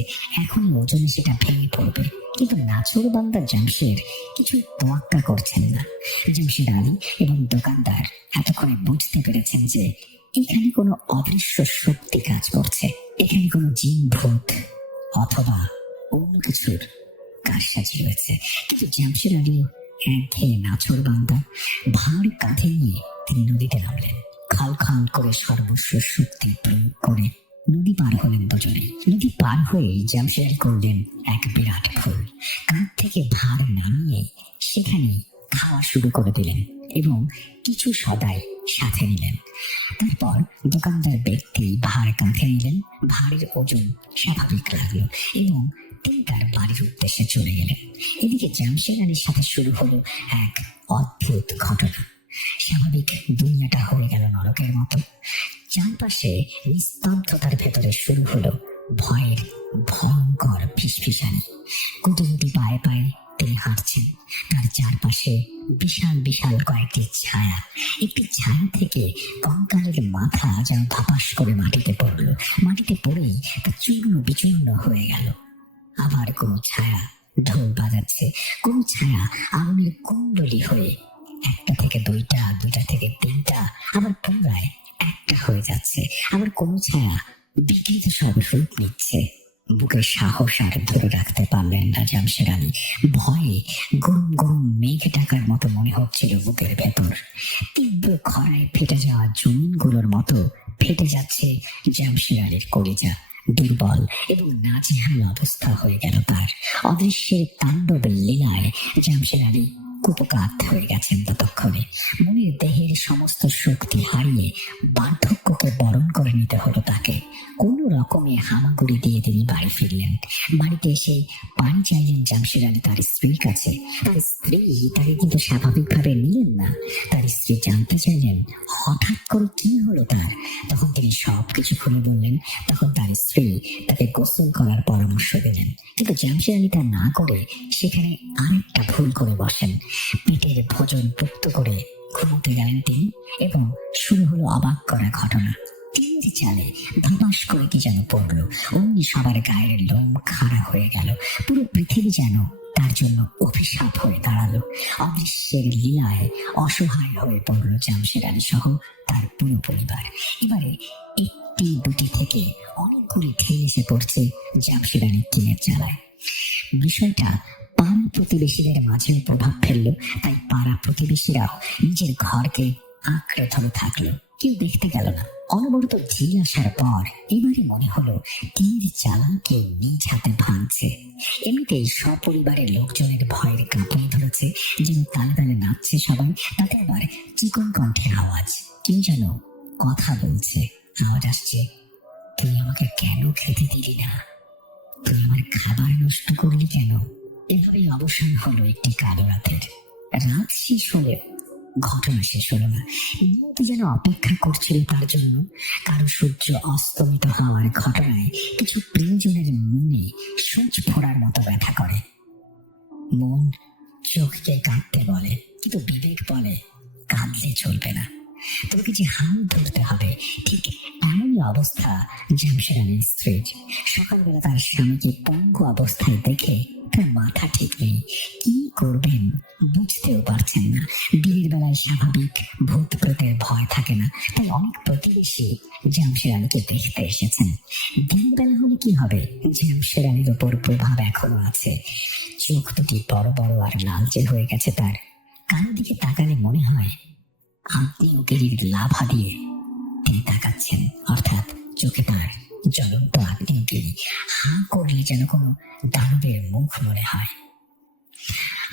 এখনই ওজনে সেটা ভেঙে পড়বে, কিন্তু নাছোড় বান্দা জামশেদ কিছু তোয়াক্কা করছেন না। জামশেদ আলী এবং দোকানদার এতক্ষণে বুঝতে পেরেছেন যে এখানে কোনো অদৃশ্য শক্তি কাজ করছে, এখানে কোনো জিন ভূত অথবা অন্য কিছুর কারসাজি রয়েছে। কিন্তু জামশেদ আলী একঘেয়ে নাছোড় বান্দা ভার কাঁধে নিয়ে তিনি নদীতে নামলেন। খাল খাল করে সর্বস্ব শক্তি প্রয়োগ করে নদী পার হলেন দুজনেই। নদী পার হয়ে জামশেদ আলী করলেন এক বিরাট ভুল। কাঁধ থেকে ভার নামিয়ে সেখানে খাওয়া শুরু করে দিলেন এবং কিছু সদাই সাথে নিলেন। তারপর দোকানদার ব্যক্তি ভার কাঁধে নিলেন। ভারের ওজন স্বাভাবিক লাগলো এবং তিনি তার বাড়ির উদ্দেশ্যে চলে গেলেন। এদিকে জামশেদ আলীর সাথে শুরু হলো এক অদ্ভুত ঘটনা। স্বাভাবিক দুনিয়াটা হয়ে গেল নরকের মতো। চারপাশে নিস্তব্ধতার ভেতরে শুরু হলো ভয়ের ভয়ঙ্কর ফিসফিসানি। গুটি গুটি পায়ে পায়ে তিনি হাঁটছেন। তার চারপাশে বিশাল বিশাল কয়েকটি ছায়া। একটি ছায়া থেকে কঙ্কালের মাথা যেন ধপাস করে মাটিতে পড়লো। মাটিতে পড়েই তা চূর্ণ বিচূর্ণ হয়ে গেল। আবার কোনো ছায়া ঢোল বাজাচ্ছে, কোন ছায়া আগুনের কুণ্ডলী হয়ে একটা থেকে দুইটা, দুইটা থেকে তিনটা, আবার পুনরায় একটা হয়ে যাচ্ছে। আবার কোন ছায়া বিকৃত সব রূপ নিচ্ছে। বুকের সাহস আর ধরে রাখতে পারলেন না জামশেদ আলী। ভয়ে গরম গরম মেঘ ডাকার মতো মনে হচ্ছিল বুকের ভেতর। তীব্র খরায় ফেটে যাওয়া জমিনগুলোর মতো ফেটে যাচ্ছে জামশেদ আলীর কলিজা। দুর্বল এবং নাজেহাল অবস্থা হয়ে গেল তার। অদৃশ্যের তাণ্ডব লীলায় জামশেদ আলী কুপকাত হয়ে গেছেন ততক্ষণে। মনের দেহের সমস্ত শক্তি হারিয়ে বার্ধক্যকে বরণ করে নিতে হলো তাকে। কোন রকমে হামাগুড়ি দিয়ে তিনি বাড়ি ফিরলেন। বাড়িতে এসে পানি চাইলেন জামশেদ আলী তার স্ত্রীর কাছে। তার স্ত্রী তাকে কিন্তু স্বাভাবিকভাবে নিলেন না। তার স্ত্রী জানতে চাইলেন হঠাৎ করে কি হলো তার। তখন তিনি সবকিছু খুলে বললেন। তখন তার স্ত্রী তাকে গোসল করার পরামর্শ দিলেন, কিন্তু জামশেদ আলী তা না করে সেখানে আরেকটা ভুল করে বসেন। পেটের ভোজন পুক্ত করে ঘুমোতে গেলেন তিনি এবং শুরু হলো অবাক করা ঘটনা। টিনের চালে ধপাস করে কি যেন পড়লো। অমনি সবার গায়ের লোম খাড়া হয়ে গেল। পুরো পৃথিবী যেন তার জন্য অভিশাপ হয়ে দাঁড়ালো। অদৃশ্যের লীলায় অসহায় হয়ে পড়লো জামশেদ আলী সহ তার পুরো পরিবার। এবারে একটি দুটি থেকে অনেকগুলি ঢেল এসে পড়ছে জামশেদ আলীর টিনের চালায়। বিষয়টা পাড়া প্রতিবেশীদের মাঝেও প্রভাব ফেললো। তাই পাড়া প্রতিবেশীরাও নিজের ঘরকে আঁকড়ে ধরে থাকলো। কেউ দেখতে গেল না। অনবরত ঢিল আসার পর এবারে মনে হলো তীর চালাকে নিজ হাতে ভাঙছে। এমনিতেই সপরিবারের লোকজনের ভয়ের কাঁপুনি ধরেছে, যেন তালে তালে নাচছে সবাই। তাতে আবার চিকন কণ্ঠের আওয়াজ, কেউ যেন কথা বলছে। আওয়াজ আসছে, তুই আমাকে কেন খেতে দিলি না? তুই আমার খাবার নষ্ট করলি কেন? এভাবেই অবসান হলো একটি কালো রাতের। রাত শেষ হলেও ঘটনা শেষ হলো না। নিয়তি যেন অপেক্ষা করছিল তার জন্য। কারো সূর্য অস্তমিত হওয়ার ঘটনায় কিছু প্রিয়জনের মনে সূচ ফোড়ার মতো ব্যথা করে। মন চোখকে কাঁদতে বলে, কিন্তু বিবেক বলে কাঁদলে চলবে না, তোকে যে হাল ধরতে হবে। ঠিক এমনই অবস্থা জামশেদ আলীর স্ত্রীর। সকালবেলা তার স্বামীকে পঙ্গু অবস্থায় দেখে তার মাথা ঠিক নেই। কি করবেন বুঝতেও পারছেন না। দিনের বেলায় স্বাভাবিক ভূত প্রেতের ভয় থাকে না, তাই অনেক প্রতিবেশী জামশেদ আলীকে দেখতে এসেছেন। দিনের বেলা হলে কি হবে, জামশেদ আলীর ওপর প্রভাব এখনো আছে। চোখ দুটি বড় বড় আর লালচে হয়ে গেছে তার। কারো দিকে তাকালে মনে হয় আগ্নেয়গিরির লাভা দিয়ে তিনি তাকাচ্ছেন, অর্থাৎ চোখে তার জ্বলন্ত আগ্নেয়গিরি। হা করলে যেন কোনো দানবের মুখ মনে হয়।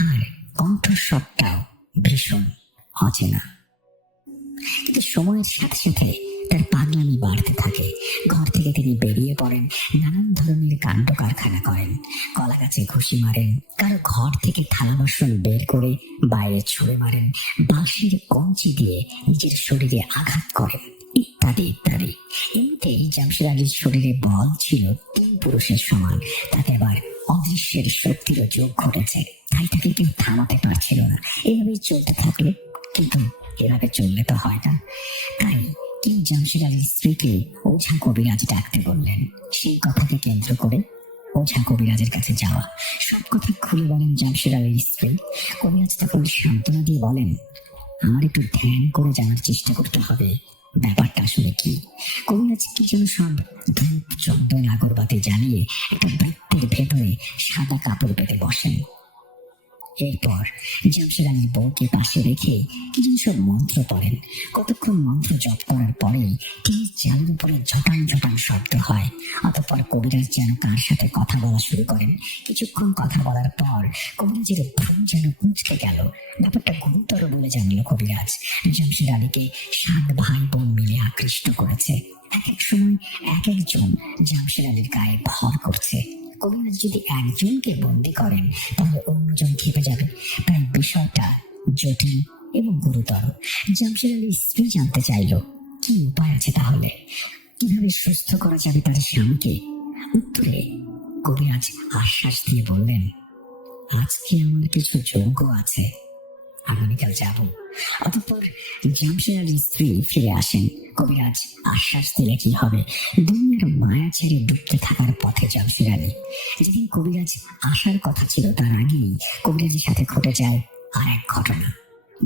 আর কণ্ঠস্বরটাও ভীষণ অচেনা। কিন্তু সময়ের সাথে সাথে তার পাগলামি বাড়তে থাকে। ঘর থেকে তিনি বেরিয়ে পড়েন, নানান ধরনের কাণ্ড কারখানা করেন। কলা গাছে ঘুষি মারেন, কারো ঘর থেকে থালা বাসন বের করে বাইরে ছুঁড়ে মারেন, বাঁশের কঞ্চি দিয়ে নিজের শরীরে আঘাত করেন, ইত্যাদি ইত্যাদি। এমনিতেই জামশেদ আলীর শরীরে বল ছিল 3 পুরুষের সমান, তাতে আবার অদৃশ্যের শক্তিরও যোগ ঘটেছে, তাই তাকে কেউ থামাতে পারছিল না। এভাবেই চলতে থাকলো, কিন্তু এভাবে চললে তো হয় না। তাই কেউ জামশেদ আলীর স্ত্রীকে ওঝা কবিরাজ ডাকতে বললেন। সেই কথাকে কেন্দ্র করে ওঝা কবিরাজের কাছে যাওয়া, সব কথা খুলে বলেন জামশেদ আলীর স্ত্রী। কবিরাজ তখন সান্ত্বনা দিয়ে বলেন, আমার একটু ধ্যান করে জানার চেষ্টা করতে হবে ব্যাপারটা আসলে কি। কবিরাজ কি যেন সব ধূপ চন্দন আগরবাতি জ্বালিয়ে একটা বৃত্তের ভেতরে সাদা কাপড় পেতে বসেন। এরপর জামশেদ আলীর বউকে পাশে রেখে কি যেন সব মন্ত্র পড়েন। কতক্ষণ মন্ত্র জপ করার পরে টিনের চালের উপরে ঝটান ঝটান শব্দ হয়। অতঃপর কবিরাজ যেন কার সাথে কথা বলা শুরু করেন। কিছুক্ষণ কথা বলার পর কবিরাজের ভ্রম যেন কুঁচকে গেল। ব্যাপারটা গুরুতর বলে জানলো কবিরাজ। জামশেদ আলীকে 7 ভাই বোন মিলে আকৃষ্ট করেছে। এক এক সময় এক একজন জামশেদ আলীর গায়ে ভর করছে। কবিরাজ যদি একজনকে বন্দি করেন তাহলে অন্যজন খেপে যাবে, তাই বিষয়টা জটিল এবং গুরুতর। জামশেদ আলীর স্ত্রী জানতে চাইল কি উপায় আছে, তাহলে কিভাবে সুস্থ করা যাবে তার স্বামীকে। উত্তরে কবিরাজ আশ্বাস দিয়ে বললেন, আজকে আমার কিছু যোগ্য আছে, আগামীকাল যাব। অতঃপর জামশেদ আলীর স্ত্রী ফিরে আসেন। কবিরাজ আশ্বাস দিলে কি হবে, দুনিয়ার মায়া ছেড়ে ডুবতে থাকার পথে জামশেদ আলী। যেদিন কবিরাজ আসার কথা ছিল তার আগেই কবিরাজের সাথে ঘটে যায় আর এক ঘটনা,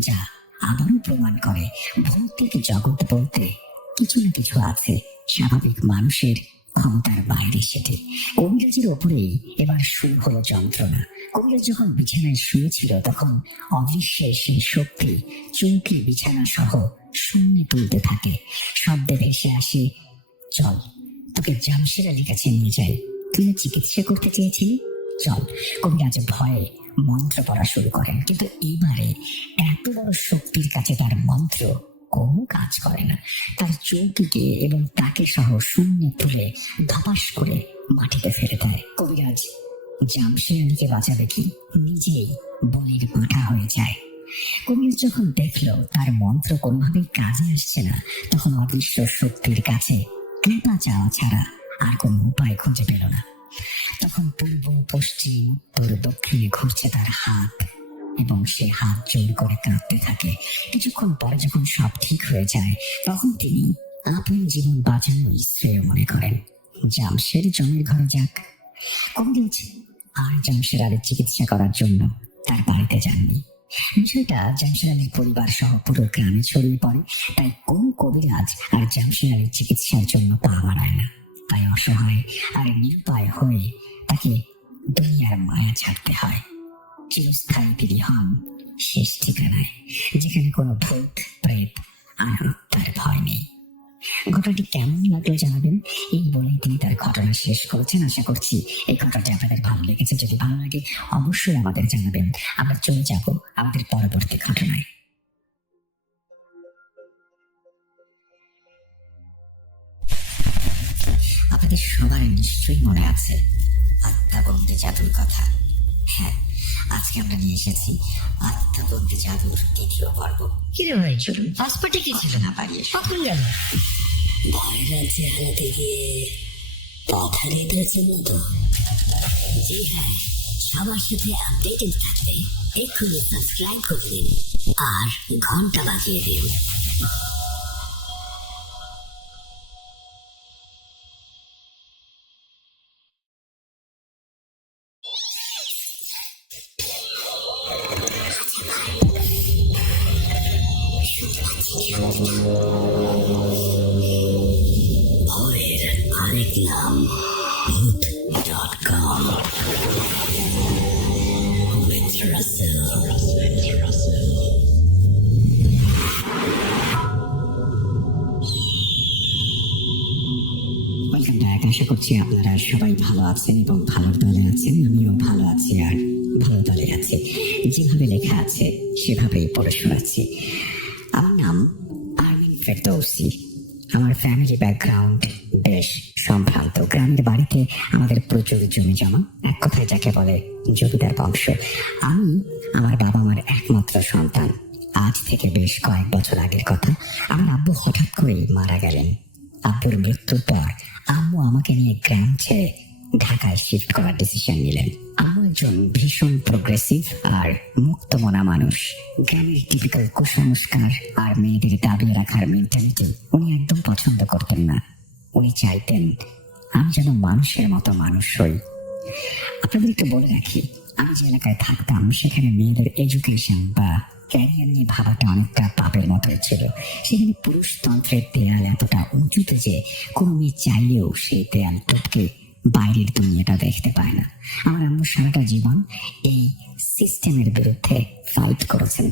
যা আবারও প্রমাণ করে ভৌতিক জগৎ বলতে কিছু না কিছু আছে স্বাভাবিক মানুষের ক্ষমতার বাইরে। সেটি কবিরাজের ওপরেই এবার শুরু হলো যন্ত্রণা। কবিরাজ যখন বিছানায় শুয়েছিল তখন অদৃশ্যের সেই শক্তি চৌকি বিছানা সহ শূন্যে তুলতে থাকে। শব্দে ভেসে আসে, চল তোকে জামশেদ আলীর কাছে নিয়ে যাই, তুই না চিকিৎসা করতে চেয়েছিলি, চল। কবিরাজ ভয়ে মন্ত্র পড়া শুরু করেন, কিন্তু এবারে এত বড় শক্তির কাছে তার মন্ত্র কোনো কাজ করে না। তার চৌকিকে এবং তাকে সহ শূন্য তুলে ধপাস করে মাটিতে ফেলে দেয়। কবিরাজ জামশেদ আলীকে বাঁচাবে কি, নিজেই বলির পাঁঠা হয়ে যায়। কবিরাজ যখন দেখলো তার মন্ত্র কোনোভাবেই কাজে আসছে না, তখন অদৃশ্য শক্তির কাছে কৃপা চাওয়া ছাড়া আর কোনো উপায় খুঁজে পেল না। তখন পূর্ব পশ্চিম উত্তর দক্ষিণে ঘুরছে তার হাত, এবং সে হাত জোর করে কাঁদতে থাকে। কিছুক্ষণ পরে যখন সব ঠিক হয়ে যায় তখন তিনি আপন জীবন বাঁচানো শ্রেয় মনে করেন। জামশেদ জমির ঘরে যাক। কবিরাজ আর জামশেদ আলীর চিকিৎসা করার জন্য তার বাড়িতে যাননি। বিষয়টা জামশেদ আলীর পরিবার সহ পুরো গ্রামে ছড়িয়ে পড়ে, তাই কোনো কবিরাজ আর জামশেদ আলীর চিকিৎসার জন্য পা বাড়ায় না। তাই অসহায় আর নিরুপায় হয়ে তাকে দুনিয়ার মায়া ছাড়তে হয়। চিরস্থায়ী তিনি হন শেষ ঠিকানায়, যেখানে কোনো ভূত প্রেত আর আত্মার ভয় নেই। ঘটনাটি কেমন লাগলো জানাবেন। এই বলেই তিনি তার ঘটনা শেষ করেছেন। আশা করছি এই ঘটনাটি আপনাদের ভালো লেগেছে। যদি ভালো লাগে অবশ্যই আমাদের জানাবেন। আমরা চলে যাব আমাদের পরবর্তী ঘটনায়। আপনাদের সবার নিশ্চয়ই মনে আছে আত্মাবন্দি জাদুর কথা। হ্যাঁ, আজকে আমরা নিয়ে এসেছি আত্মাবন্দি জাদুর 2য় পর্ব। কিরে ভাই, চলুন ফার্স্ট পার্টি কি ছিল না পারিয়ে কখন গেল? ভয়রা চেহারাতে গিয়ে পাথারে দিয়েছেন তো। জি হ্যাঁ, সবার সাথে আপডেটেড থাকতে এক্ষুনি সাবস্ক্রাইব করে দিন আর ঘন্টা বাজিয়ে দিন। ভয়ের আরেক নাম ভূত.com with Russell. Welcome back. আশা করছি আপনারা সবাই ভালো আছেন এবং ভালোর দলে আছেন। আমিও ভালো আছি আর ভালো দলে আছি। যেভাবে লেখা আছে সেভাবেই পড়ে শোনাচ্ছি। আমার নাম আরমিন ফেরদৌসি। আমার ফ্যামিলি ব্যাকগ্রাউন্ড বেশ সম্ভ্রান্ত। গ্রামের বাড়িতে আমাদের প্রচুর জমি জমা, এক কথায় যাকে বলে জমিদার বংশ। আমি আমার বাবা মার একমাত্র সন্তান। আজ থেকে বেশ কয়েক বছর আগের কথা, আমার আব্বু হঠাৎ করেই মারা গেলেন। আব্বুর মৃত্যুর পর আম্মু আমাকে নিয়ে গ্রাম ছেড়ে ঢাকায় শিফট করার ডিসিশন নিলেন। আম্মু একজন ভীষণ প্রোগ্রেসিভ আর মুক্তমনা মানুষ। গ্রামের টিপিক্যাল কুসংস্কার আর মেয়েদের দাবি রাখার মেন্টালিটি উনি একদম পছন্দ করতেন না। উনি চাইতেন আমি যেন মানুষের মতো মানুষ হই। আপনাদের একটু বলে রাখি, আমি যে এলাকায় থাকতাম সেখানে মেয়েদের এডুকেশন বা ক্যারিয়ার নিয়ে ভাবাটা অনেকটা পাপের মতোই ছিল। সেখানে পুরুষতন্ত্রের দেয়াল এতটা উঁচুতে যে কোনো মেয়ে চাইলেও সেই দেয়াল টপকে বাইরের দুনিয়াটা দেখতে পায় না। আমার আম্মু সারাটা জীবন এই সিস্টেমের বিরুদ্ধে ফাইট করেছেন।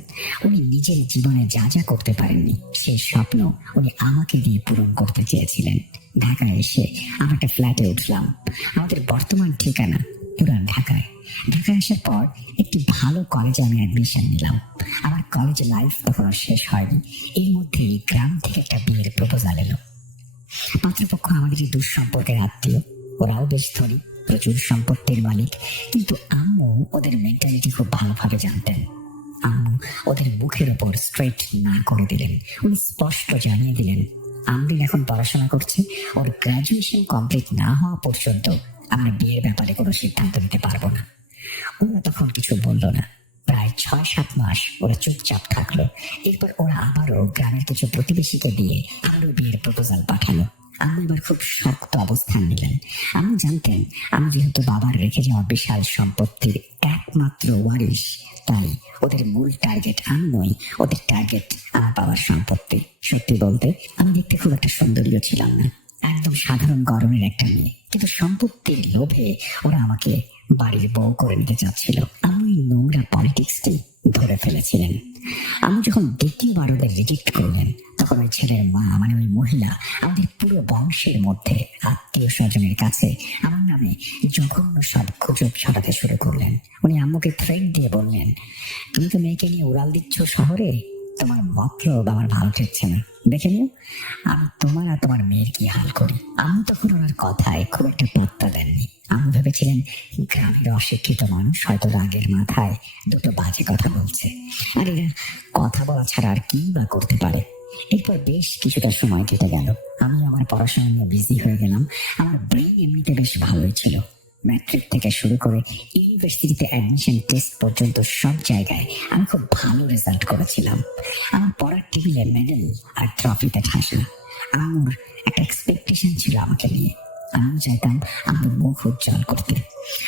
উনি নিজের জীবনে যা যা করতে পারেননি সেই স্বপ্ন উনি আমাকে দিয়ে পূরণ করতে চেয়েছিলেন। ঢাকায় এসে আমরা একটা ফ্ল্যাটে উঠলাম। আমাদের বর্তমান ঠিকানা পুরান ঢাকায়। ঢাকায় আসার পর একটি ভালো কলেজে আমি অ্যাডমিশন নিলাম। আমার কলেজ লাইফ তখনও শেষ হয়নি, এর মধ্যেই গ্রাম থেকে একটা বিয়ের প্রপোজাল এলো। পাত্রপক্ষ আমাদের দুঃসম্পর্কের আত্মীয়, ওরাও বেশ ধনী, প্রচুর সম্পত্তির মালিক। কিন্তু আম্মু ওদের মেন্টালিটি খুব ভালোভাবে জানতেন। আম্মু ওদের মুখের ওপর স্ট্রেট না করে দিলেন। উনি স্পষ্ট জানিয়ে দিলেন আমরিন এখন পড়াশোনা করছে, ওর গ্রাজুয়েশন কমপ্লিট না হওয়া পর্যন্ত আমরা বিয়ের ব্যাপারে কোনো সিদ্ধান্ত নিতে পারবো না। ওরা তখন কিছু বললো না। প্রায় 6-7 মাস ওরা চুপচাপ থাকলো। এরপর ওরা আবারও গ্রামের কিছু প্রতিবেশীকে দিয়ে আবারও বিয়ের প্রপোজাল পাঠালো। আম্মু এবার খুব শক্ত অবস্থান নিলেন। আম্মু জানতেন আমি যেহেতু বাবার রেখে যাওয়া বিশাল সম্পত্তির একমাত্র ওয়ারিশ, তাই ওদের মূল টার্গেট আমি নই, ওদের টার্গেট আমার বাবার সম্পত্তি। সত্যি বলতে আমি দেখতে খুব একটা সুন্দরীও ছিলাম না, একদম সাধারণ গরমের একটা মেয়ে, কিন্তু সম্পত্তির লোভে ওরা আমাকে বাড়ির বউ করে নিতে চাচ্ছিল। আমি নোংরা পলিটিক্সটি ধরে ফেলেছিলেন। আমি যখন দ্বিতীয়বার ওদের রিজেক্ট করলেন, তখন ওই ছেলের মা মানে ওই মহিলা আমাদের পুরো বংশের মধ্যে আত্মীয় স্বজনের কাছে আমার নামে জঘন্য সব গুজব ছড়াতে শুরু করলেন। উনি আম্মুকে থ্রেট দিয়ে বললেন, তুমি তো মেয়েকে নিয়ে উড়াল দিচ্ছ শহরে, তোমার মতলব আমার ভালো ঠেকছে না, দেখে নিও আমি তোমার আর তোমার মেয়ের কি হাল করি। আম্মু তখন ওনার কথায় খুব একটা পাত্তা দেননি। আম্মু ভেবেছিলেন গ্রামের অশিক্ষিত মানুষ হয়তো রাগের মাথায় দুটো বাজে কথা বলছে, আর এরা কথা বলা ছাড়া আর কি বা করতে পারে। এরপর বেশ কিছুটা সময় কেটে গেল। আমি আমার পড়াশোনা নিয়ে বিজি হয়ে গেলাম। আমার ব্রেন এমনিতে বেশ ভালোই ছিল। ম্যাট্রিক থেকে শুরু করে ইউনিভার্সিটিতে অ্যাডমিশন টেস্ট পর্যন্ত সব জায়গায় আমি খুব ভালো রেজাল্ট করেছিলাম। আমার পড়ার টেবিলে মেডেল আর ট্রফিতে ঠাসা। আমার একটা এক্সপেকটেশন ছিল আমাকে নিয়ে। আমিও চাইতাম আমার মুখ উজ্জ্বল করতে।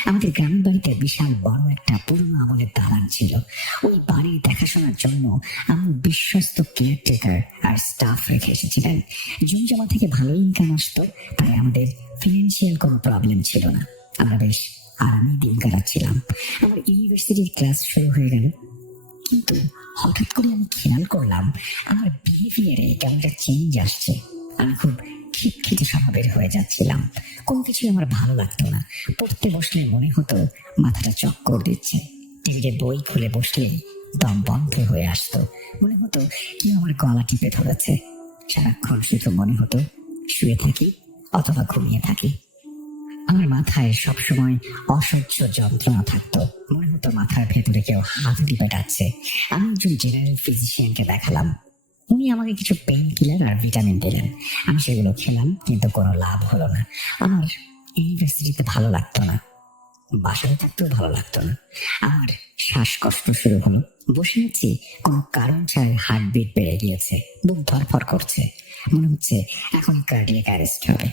আমাদের গ্রামের বাড়িতে বিশাল বড় একটা পুরনো আমলের দালান ছিল। ওই বাড়ির দেখাশোনার জন্য আমি বিশ্বস্ত কেয়ারটেকার আর স্টাফ রেখে এসেছিলেন। জমি জমা থেকে ভালো ইনকাম আসতো, তাই আমাদের ফিনান্সিয়াল কোনো প্রবলেম ছিল না। আমরা বেশ আরামে দিন কাটাচ্ছিলাম। আমার ইউনিভার্সিটির ক্লাস শুরু হয়ে গেল, কিন্তু হঠাৎ করে আমি খেয়াল করলাম আমার বিহেভিয়ারে কেমন একটা চেঞ্জ আসছে। আমি খুব খিটখিটে স্বভাবের হয়ে যাচ্ছিলাম। কোনো কিছু আমার ভালো লাগতো না। পড়তে বসলে মনে হতো মাথাটা চক্কর দিচ্ছে। টেবিলে বই খুলে বসলেই দম বন্ধ হয়ে আসতো। মনে হতো কেউ আমার গলা টিপে ধরেছে। সারাক্ষণ শুধু মনে হতো শুয়ে থাকি অথবা ঘুমিয়ে থাকি। আমার মাথায় সবসময় অসহ্য যন্ত্রণা থাকতো। মনে হতো মাথার ভেতরে কেউ হাত দিয়ে পেটাচ্ছে। আমি একজন জেনারেল ফিজিশিয়ানকে দেখালাম। উনি আমাকে কিছু পেইন কিলার আর ভিটামিন দিলেন। আমি সেগুলো খেলাম, কিন্তু কোনো লাভ হলো না। আমার ইউনিভার্সিটিতে ভালো লাগতো না, বাসায় থাকতেও ভালো লাগতো না। আমার শ্বাসকষ্ট শুরু হলো। বসে আছি, কোনো কারণ ছাড়াই হার্টবিট বেড়ে গিয়েছে, বুক ধরফর করছে। মনে হচ্ছে এখনই কার্ডিয়াক অ্যারেস্ট হবে।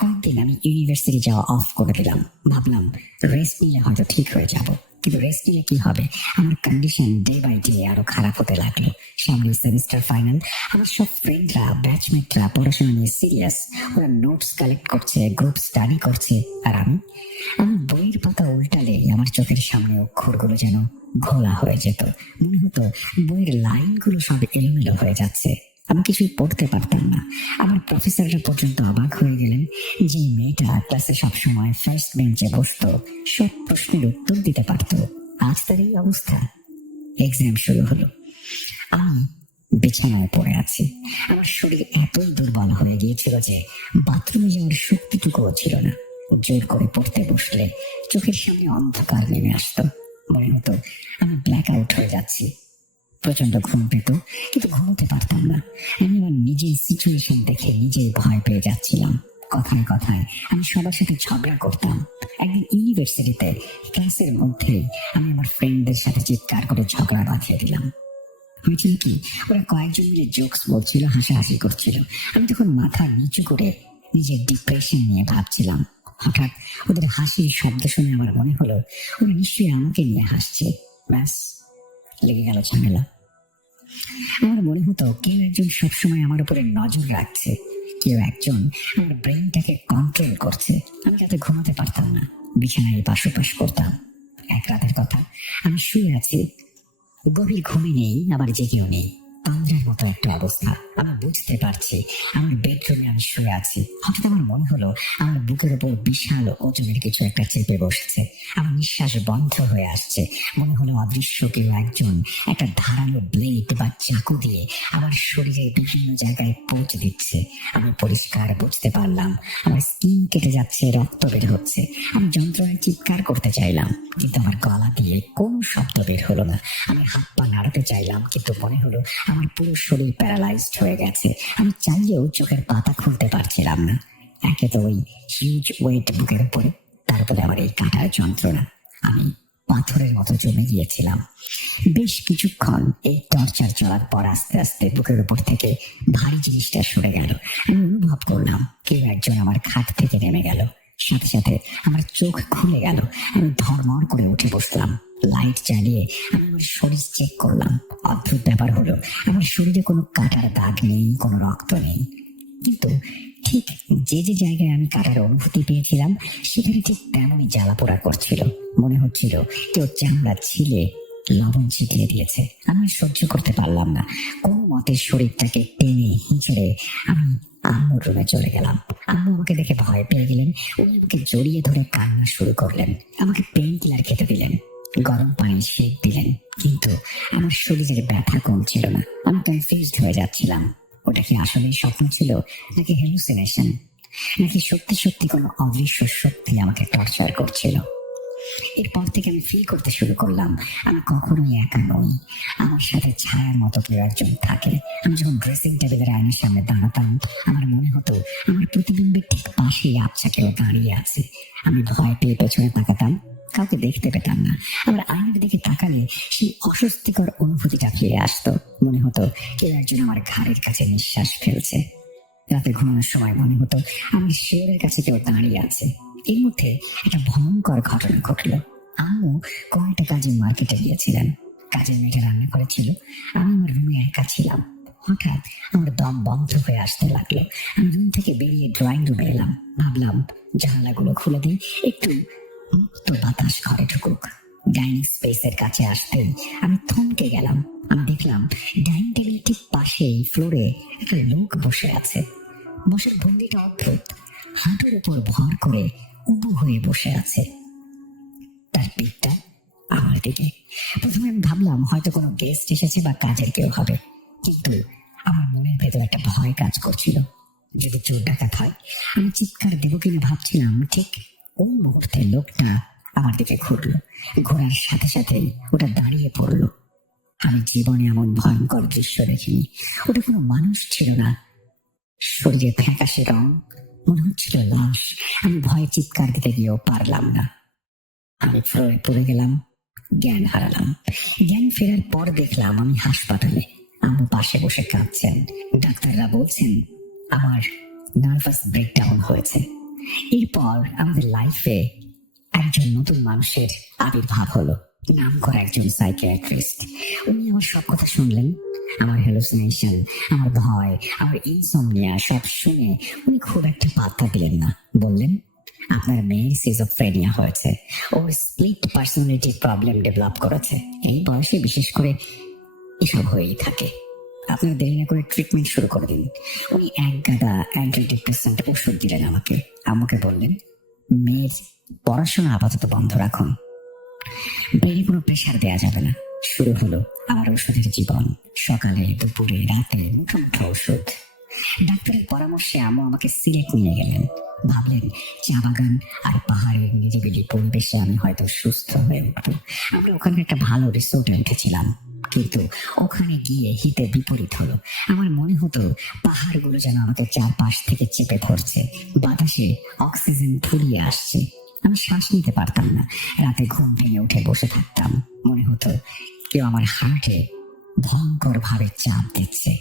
কয়েকদিন আমি ইউনিভার্সিটি যাওয়া অফ করে দিলাম। ভাবলাম রেস্ট নিলে হয়তো ঠিক হয়ে যাব, কিন্তু রেস্ট নিলে কি হবে? আমার কন্ডিশন ডে বাই ডে আরো খারাপ হতে লাগলো। সামনে সেমিস্টার ফাইনাল। আমার সব ফ্রেন্ডরা, ব্যাচমেটরা পড়াশোনা নিয়ে সিরিয়াস। ওরা নোটস কালেক্ট করছে, গ্রুপ স্টাডি করছে, আর আমি বইয়ের পাতা উল্টালে আমার চোখের সামনে অক্ষরগুলো যেন ঘোলা হয়ে যেত। মনে হতো বইয়ের লাইনগুলো সব এলোমেলো হয়ে যাচ্ছে। আমি কিছুই পড়তে পারতাম না। আমার প্রফেসররা পর্যন্ত অবাক হয়ে গেলেন। যে মেয়েটা ক্লাসে সবসময় ফার্স্ট বেঞ্চে বসতো, সব প্রশ্নের উত্তর দিতে পারতো, আজ তার এই অবস্থা। এক্সাম শুরু হলো। আমি বিছানায় পড়ে আছি। আমার শরীর এতই দুর্বল হয়ে গিয়েছিল যে বাথরুমে যাওয়ার শক্তিটুকুও ছিল না। জোর করে পড়তে বসলে চোখের সামনে অন্ধকার নেমে আসতো। মনে হতো আমি ব্ল্যাক আউট হয়ে যাচ্ছি। প্রচন্ড ঘুম পেত, কিন্তু ঘুমোতে পারতাম না। আমি আমার নিজের সিচুয়েশন দেখে নিজেই ভয় পেয়ে যাচ্ছিলাম। কথায় কথায় আমি সবার সাথে ঝগড়া করতাম। একদিন ইউনিভার্সিটিতে ক্লাসের মধ্যেই আমি আমার ফ্রেন্ডদের সাথে চিৎকার করে ঝগড়া বাঁধিয়ে দিলাম। হয়েছিল কি, ওরা কয়েকজন মিলে জোকস বলছিল, হাসাহাসি করছিল। আমি তখন মাথা নিচু করে নিজের ডিপ্রেশন নিয়ে ভাবছিলাম। হঠাৎ ওদের হাসির শব্দ শুনে আমার মনে হলো ওরা নিশ্চয়ই আমাকে নিয়ে হাসছে। ব্যাস, লেগে গেল ঝামেলা। আমার মনে হতো কেউ একজন সবসময় আমার উপরে নজর রাখছে, কেউ একজন আমার ব্রেনটাকে কন্ট্রোল করছে। আমি যাতে ঘুমাতে পারতাম না, বিছানায় পাশোপাশ করতাম। এক রাতের কথা, আমি শুয়ে আছি, গভীর ঘুমে নেই, আবার জেগেও নেই, তন্দ্রার মতো একটা অবস্থা। আমি বুঝতে পারছি আমার বেডরুমে আমি শুয়ে আছি। হঠাৎ আমার মনে হলো আমার বুকের উপর বিশাল ওজনের কিছু একটা চেপে বসেছে। আমার নিঃশ্বাস বন্ধ হয়ে আসছে। মনে হলো অদৃশ্য কেউ একজন একটা ধারালো ব্লেড বা চাকু দিয়ে আমার শরীরের বিভিন্ন জায়গায় পোঁচ দিচ্ছে। আমি পরিষ্কার বুঝতে পারলাম আমার স্কিন কেটে যাচ্ছে, রক্ত বের হচ্ছে। আমি যন্ত্রণায় চিৎকার করতে চাইলাম, কিন্তু আমার গলা দিয়ে কোনো শব্দ বের হলো না। আমি হাত পা নাড়াতে চাইলাম, কিন্তু মনে হলো আমার পুরো শরীর প্যারালাইজড হয়ে গেছে। আমি চাইলেও চোখের পাতা খুলতে পারছিলাম না। একে তো ওই হিউজ ওয়েট বুকের উপরে, তারপরে আমার এই কাটার যন্ত্রণা। আমি পাথরের মতো জমে গিয়েছিলাম। বেশ কিছুক্ষণ এই টর্চার চলার পর আস্তে আস্তে বুকের উপর থেকে ভারী জিনিসটা সরে গেল। আমি অনুভব করলাম কেউ একজন আমার খাট থেকে নেমে গেল। সাথে সাথে আমার চোখ খুলে গেল। আমি ধড়মড় করে উঠে বসলাম। লাইট জ্বালিয়ে আমি আমার শরীর চেক করলাম। অদ্ভুত ব্যাপার হলো, আমার শরীরে কোনো কাটার দাগ নেই, কোনো রক্ত নেই। কিন্তু ঠিক যে যে জায়গায় আমি কাটার অনুভূতি পেয়েছিলাম সেখানে ঠিক তেমনই জ্বালা পোড়া করছিল। মনে হচ্ছিল কেউ চামড়া ছিলে লবণ ছিটিয়ে দিয়েছে। আমি আর সহ্য করতে পারলাম না। কোনো মতে শরীরটাকে টেনে হিঁচড়ে আমি আম্মুর রুমে চলে গেলাম। আম্মু আমাকে দেখে ভয় পেয়ে গেলেন। উনি আমাকে জড়িয়ে ধরে কান্না শুরু করলেন। আমাকে পেইন কিলার খেতে দিলেন, গরম পানি সেক দিলেন, কিন্তু আমার শরীরের ব্যথা কমছিল না। আমি কনফিউজড হয়ে যাচ্ছিলাম। ওটা কি আসলে স্বপ্ন ছিল, নাকি হ্যালুসিনেশন, নাকি সত্যি সত্যি কোনো অদৃশ্য শক্তি আমাকে টর্চার করছিল? এরপর থেকে আমি ফিল করতে শুরু করলাম আমি কখনোই একা নই। আমার সাথে ছায়ার মতো কেউ একজন থাকে। আমি যখন ড্রেসিং টেবিলের আয়নার সামনে দাঁড়াতাম, আমার মনে হতো আমার প্রতিবিম্বের ঠিক পাশেই আবছা কেউ দাঁড়িয়ে আছে। আমি ভয় পেয়ে পেছনে তাকাতাম, কাউকে দেখতে পেতাম না। আবার আয়নার দিকে তাকালে সেই অস্বস্তিকর অনুভূতিটা ফিরে আসতো। মনে হতো কেউ একজন আমার ঘাড়ের কাছে নিঃশ্বাস ফেলছে। রাতে ঘুমানোর সময় মনে হতো আমার শিয়রের কাছে কেউ দাঁড়িয়ে আছে। এর মধ্যে একটা ভয়ঙ্কর ঘটনা ঘটলো। আম্মু কোনো একটা কাজে মার্কেটে গিয়েছিলেন। কাজের মেয়েটা রান্না করেছিল, আমি আমার রুমে একা ছিলাম। হঠাৎ আমার দম বন্ধ হয়ে আসতে লাগলো। আমি রুম থেকে বেরিয়ে ড্রয়িং রুমে এলাম। ভাবলাম জানালাগুলো খুলে দিই, একটু মুক্ত বাতাস ঘরে ঢুকুক। ডাইনিং স্পেসের কাছে আসতেই আমি থমকে গেলাম। আমি দেখলাম ডাইনিং টেবিলের ঠিক পাশেই ফ্লোরে একটা লোক বসে আছে। বসার ভঙ্গিটা অদ্ভুত। হাঁটুর উপর ভর করে উবু হয়ে বসে আছে, তার পিঠটা আমার দিকে। প্রথমে আমি ভাবলাম হয়তো কোনো গেস্ট এসেছে বা কাজের কেউ হবে, কিন্তু আমার মনের ভেতর একটা ভয় কাজ করছিল। যদি চোর ডাকাত হয়, আমি চিৎকার দেবো কিনা ভাবছিলাম। ঠিক ওই মুহূর্তে লোকটা আমার দিকে ঘুরলো। ঘোরার সাথে সাথেই ওটা দাঁড়িয়ে পড়লো। আমি জীবনে এমন ভয়ঙ্কর দৃশ্য দেখিনি। ওটা কোনো মানুষ ছিল না, শরীরে ফ্যাকাশে রং, মনে হচ্ছিল লাশ। আমি ভয়ে চিৎকার দিতে গিয়েও পারলাম না। আমি ফ্লোরে পড়ে গেলাম, জ্ঞান হারালাম। জ্ঞান ফেরার পর দেখলাম আমি হাসপাতালে। আম্মু পাশে বসে কাঁদছেন। ডাক্তাররা বলছেন আমার নার্ভাস ব্রেকডাউন হয়েছে। এরপর আমাদের লাইফে একজন নতুন মানুষের আবির্ভাব হলো, নাম করা একজন সাইকিয়াট্রিস্ট। উনি আমার সব কথা শুনলেন, আমার হ্যালুসিনেশন, আমার ভয়, আমার ইনসমনিয়া সব শুনে উনি খুব একটা পাত্তা দিলেন না। বললেন আপনার মেয়ের সিজোফ্রেনিয়া হয়েছে, ওর স্প্লিট পার্সোনালিটি প্রবলেম ডেভেলপ করেছে। এই বয়সে বিশেষ করে এসব হয়েই থাকে। আপনার দেরি না করে ট্রিটমেন্ট শুরু করে দিন। উনি এক গাদা অ্যান্টি ডিপ্রেসেন্ট ওষুধ দিলেন আমাকে। আমাকে বললেন মেয়ের পড়াশোনা আপাতত বন্ধ রাখুন, ব্রেনে কোনো প্রেশার দেওয়া যাবে না। শুরু হলো আমার ওষুধের জীবন। সকালে, দুপুরে, রাতে মুঠো মুঠো ওষুধ। ডাক্তারের পরামর্শে আম্মু আমাকে সিলেট নিয়ে গেলেন। ভাবলেন চা বাগান আর পাহাড়ের নিরিবিলি পরিবেশে আমি হয়তো সুস্থ হয়ে উঠবো। আমরা ওখানে একটা ভালো রিসোর্টে উঠেছিলাম, কিন্তু ওখানে গিয়ে হিতে বিপরীত হলো। আমার মনে হতো পাহাড়গুলো যেন আমাকে চারপাশ থেকে চেপে ধরছে, বাতাসে অক্সিজেন ফুরিয়ে আসছে। আমি শ্বাস নিতে পারতাম না। রাতে ঘুম ভেঙে উঠে বসে থাকতাম, মনে হতো কেউ আমার হার্টে ভয়ঙ্কর ভাবে চাপ দিচ্ছে।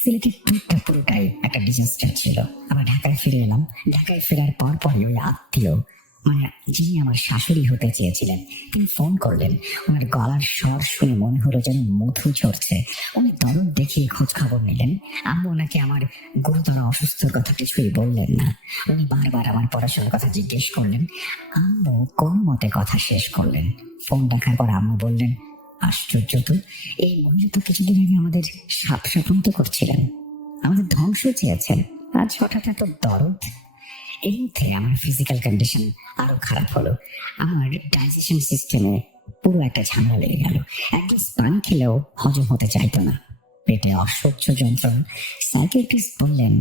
সিলেটের ট্রিপটা পুরোটাই একটা ডিজাস্টার ছিল। আবার ঢাকায় ফিরে এলাম। ঢাকায় ফেরার পরই ওই আত্মীয়, মানে যিনি আমার শাশুড়ি হতে চেয়েছিলেন, তিনি ফোন করলেন। ওনার গলার স্বর শুনে মনে হলো যেন মধু ঝরছে। উনি দরদ দেখিয়ে খোঁজ খবর নিলেন। আম্মু ওনাকে আমার গুরুতর অসুস্থর কথা কিছুই বললেন না। উনি বারবার আমার পড়াশোনার কথা জিজ্ঞেস করলেন। আম্মু কোনো মতে কথা শেষ করলেন। ফোন রাখার পর আম্মু বললেন, আশ্চর্য তো, এই মহিলা তো কিছুদিন আগে আমাদের সাপ সাপন্ত করছিলেন, আমাদের ধ্বংস চেয়েছেন, আজ হঠাৎ এত দরদ। এর মধ্যে আমার ফিজিক্যাল কন্ডিশন আরো খারাপ হলো। আমার ডাইজেশন সিস্টেমে পুরো একটা ঝামেলা লেগে গেল। এক গ্লাস পানি খেলেও হজম হতে চাইতো না, পেটে অসহ্য যন্ত্রণা। সাইকিয়াট্রিস্ট বললেন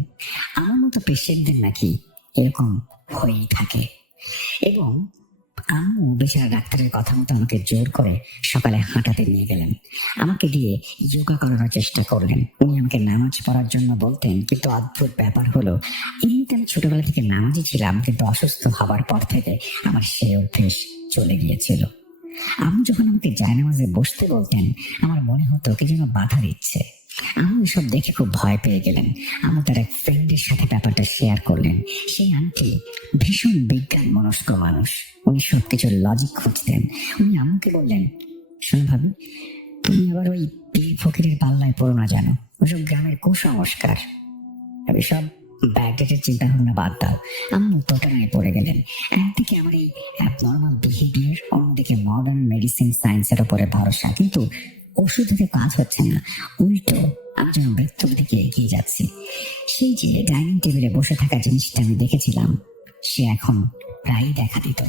আমার মতো পেশেন্টদের নাকি এরকম হয়েই থাকে। এবং আম্মু বেচারা ডাক্তারের কথা মতো আমাকে জোর করে সকালে হাঁটাতে নিয়ে গেলেন। আমাকে দিয়ে যোগা করানোর চেষ্টা করলেন। উনি আমাকে নামাজ পড়ার জন্য বলতেন, কিন্তু অদ্ভুত ব্যাপার হলো এমনিতে আমি ছোটবেলা থেকে নামাজই ছিলাম, কিন্তু অসুস্থ হবার পর থেকে আমার সেই অভ্যেস চলে গিয়েছিল। আম্মু যখন আমাকে জায়নামাজে বসতে বলতেন, আমার মনে হতো কি যেন বাধা দিচ্ছে। আম্মু এসব দেখে খুব ভয় পেয়ে গেলেন। আম্মু তার এক ফ্রেন্ডের সাথে ব্যাপারটা শেয়ার করলেন। সেই আন্টি ভীষণ বিজ্ঞান মনস্ক মানুষ, উনি সবকিছুর লজিক খুঁজতেন। উনি আম্মুকে বললেন, শোনো ভাবি, তুমি আবার ওই পীর ফকিরের পাল্লায় পড়ো না, জানো ওসব গ্রামের কুসংস্কার, সব ব্যাকডেটের চিন্তা ভাবনা বাদ দাও। আম্মু প্রতারণায় পড়ে গেলেন। একদিকে আমার এই অ্যাবনর্মাল বিহেভিয়ার, অন্যদিকে মডার্ন মেডিসিন সায়েন্সের উপরে ভরসা, কিন্তু ওষুধে কাজ হচ্ছে না, উল্টো আমি যেন মৃত্যুর দিকে এগিয়ে যাচ্ছি। সেই যে ডাইনিং টেবিলে বসে থাকা জিনিসটা আমি দেখেছিলাম, সে এখন প্রায়ই দেখা দিত।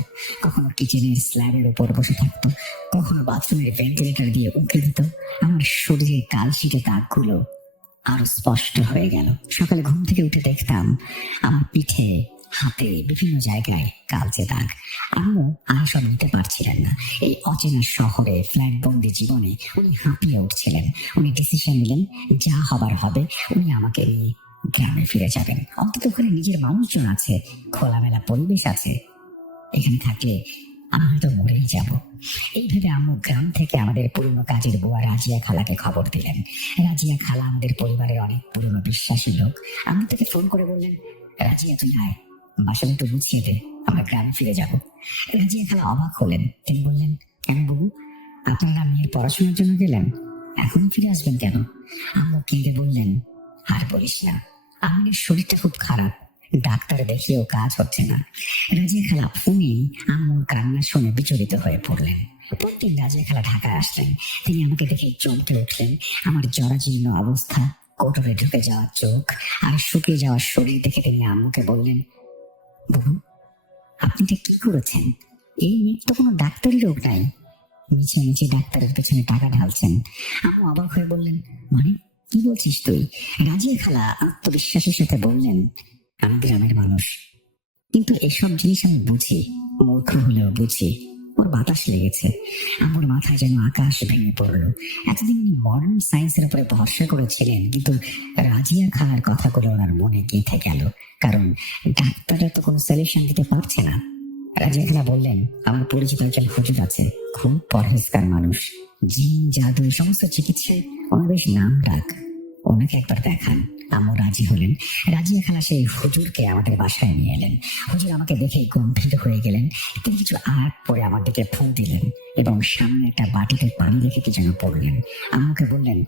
কখনো কিচেনের স্ল্যাবের উপর বসে থাকতো, কখনো বাথরুমের ভেন্টিলেটর দিয়ে উঁকি দিত। আমার শরীরের কালশিটে দাগগুলো আরো স্পষ্ট হয়ে গেল। সকালে ঘুম থেকে উঠে দেখতাম আমার পিঠে, হাতে, বিভিন্ন জায়গায় কালচে দাগ। আম্মু আর সব নিতে পারছিলেন না। এই অচেনা শহরে, ফ্ল্যাট বন্দি জীবনে উনি হাঁপিয়ে উঠছিলেন। উনি ডিসিশন নিলেন, যা হবার হবে। উনি আমাকে নিয়ে গ্রামে ফিরে যাবেন। অন্তত ওখানে নিজের মানুষজন আছে, খোলামেলা পরিবেশ আছে। এখানে থাকলে আমি হয়তো মরেই যাব। এইভাবে আম্মু গ্রাম থেকে আমাদের পুরনো কাজের বুয়া রাজিয়া খালাকে খবর দিলেন। রাজিয়া খালা আমাদের পরিবারের অনেক পুরনো বিশ্বাসী লোক। আমি তাকে ফোন করে বললেন, রাজিয়া তুই আয়, বাসাটা একটু বুঝিয়ে দে, আমরা গ্রামে ফিরে যাব। রাজিয়া খালা অবাক হলেন। তিনি বললেন, কেন বাবু, আপনারা মেয়ের পড়াশোনার জন্য গেলেন, এখনই ফিরে আসবেন কেন? আম্মু কেঁদে বললেন, আর বলিস না, আমাদের শরীরটা খুব খারাপ, ডাক্তার দেখিয়েও কাজ হচ্ছে না। রাজিয়া খালা ফোনে আম্মুর কান্না শুনে বিচলিত হয়ে পড়লেন। প্রত্যেক রাজিয়া খালা ঢাকায় আসলেন। তিনি আমাকে দেখে চমকে উঠলেন। আমার জরাজীর্ণ অবস্থা, কোটরে ঢুকে যাওয়া চোখ আর শুকিয়ে যাওয়া শরীর দেখে তিনি আম্মুকে বললেন, বাবু, আপনি এটা কি করেছেন? এই মেয়ের তো কোনো ডাক্তারি রোগ নাই, নিচে নিচে ডাক্তারের পেছনে টাকা ঢালছেন। আম্মু অবাক হয়ে বললেন, মানে কি বলছিস তুই? রাজিয়া খালা আত্মবিশ্বাসের সাথে বললেন, আমি গ্রামের মানুষ, কিন্তু এসব জিনিস আমি বুঝি, মূর্খ হলেও বুঝি। ওর বাতাস লেগেছে। আমার মাথায় যেন আকাশ ভেঙে পড়লো। এতদিন উনি মডার্ন সায়েন্সের উপরে ভরসা করেছিলেন, কিন্তু রাজিয়া খালার কথাগুলো ওনার মনে গেঁথে গেল। কারণ ডাক্তাররা তো কোনো সলিউশন দিতে পারছে না। রাজিয়া খালা বললেন, আমার পরিচিত একজন হুজুর আছে, খুব পরহেজগার মানুষ, জিন জাদু সমস্ত চিকিৎসায় ওনার বেশ নাম ডাক, ওনাকে একবার দেখান। আম্মু রাজি হলেন। রাজিয়া খালা সেই হুজুরকে আমাদের বাসায় নিয়ে এলেন। হুজুর আমাকে দেখে গম্ভীর হয়ে গেলেন। তিনি কিছু আগ পরে আমার দিকে ফু দিলেন এবং সামনে একটা বাটিতে পানি রেখে কি যেন পড়লেন। আম্মুকে বললেন,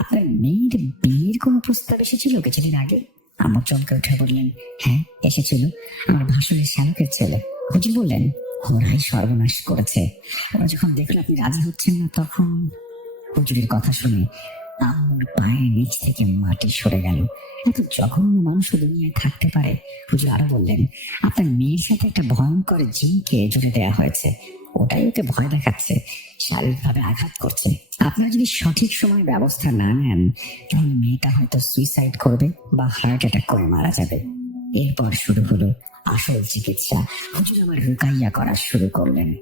আপনার মেয়ের বিয়ের কোনো প্রস্তাব এসেছিল কিছুদিন আগে? আম্মু চমকে উঠে বললেন, হ্যাঁ এসেছিল, আমার ভাসুরের শ্যালকের ছেলে। হুজুর বললেন, ওরাই সর্বনাশ করেছে। ওরা যখন দেখলো আপনি রাজি হচ্ছেন না, তখন। হুজুরের কথা শুনে আম্মুর পায়ের নিচ থেকে মাটি সরে গেল। এত জঘন্য মানুষ দুনিয়ায় থাকতে পারে? হুজুর আরো বললেন, আপনার মেয়ের সাথে একটা ভয়ঙ্কর জিনকে জুড়ে দেওয়া হয়েছে, ওটাই ওকে ভয় দেখাচ্ছে, শারীরিকভাবে আঘাত করছে। আপনারা যদি সঠিক সময় ব্যবস্থা না নেন তাহলে মেয়েটা হয়তো সুইসাইড করবে বা হার্ট অ্যাটাক করে মারা যাবে। এরপর শুরু হলো আসল চিকিৎসা। হুজুর আমার রুকাইয়া করা শুরু করলেন।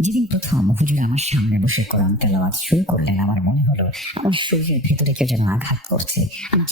যেদিন প্রথম হুজুর আমার সামনে বসে কোরআন তেলাওয়াত শুরু করলেন, আমার মনে হলো আমার শরীরের ভেতরে কেউ যেন আঘাত করছে। আমি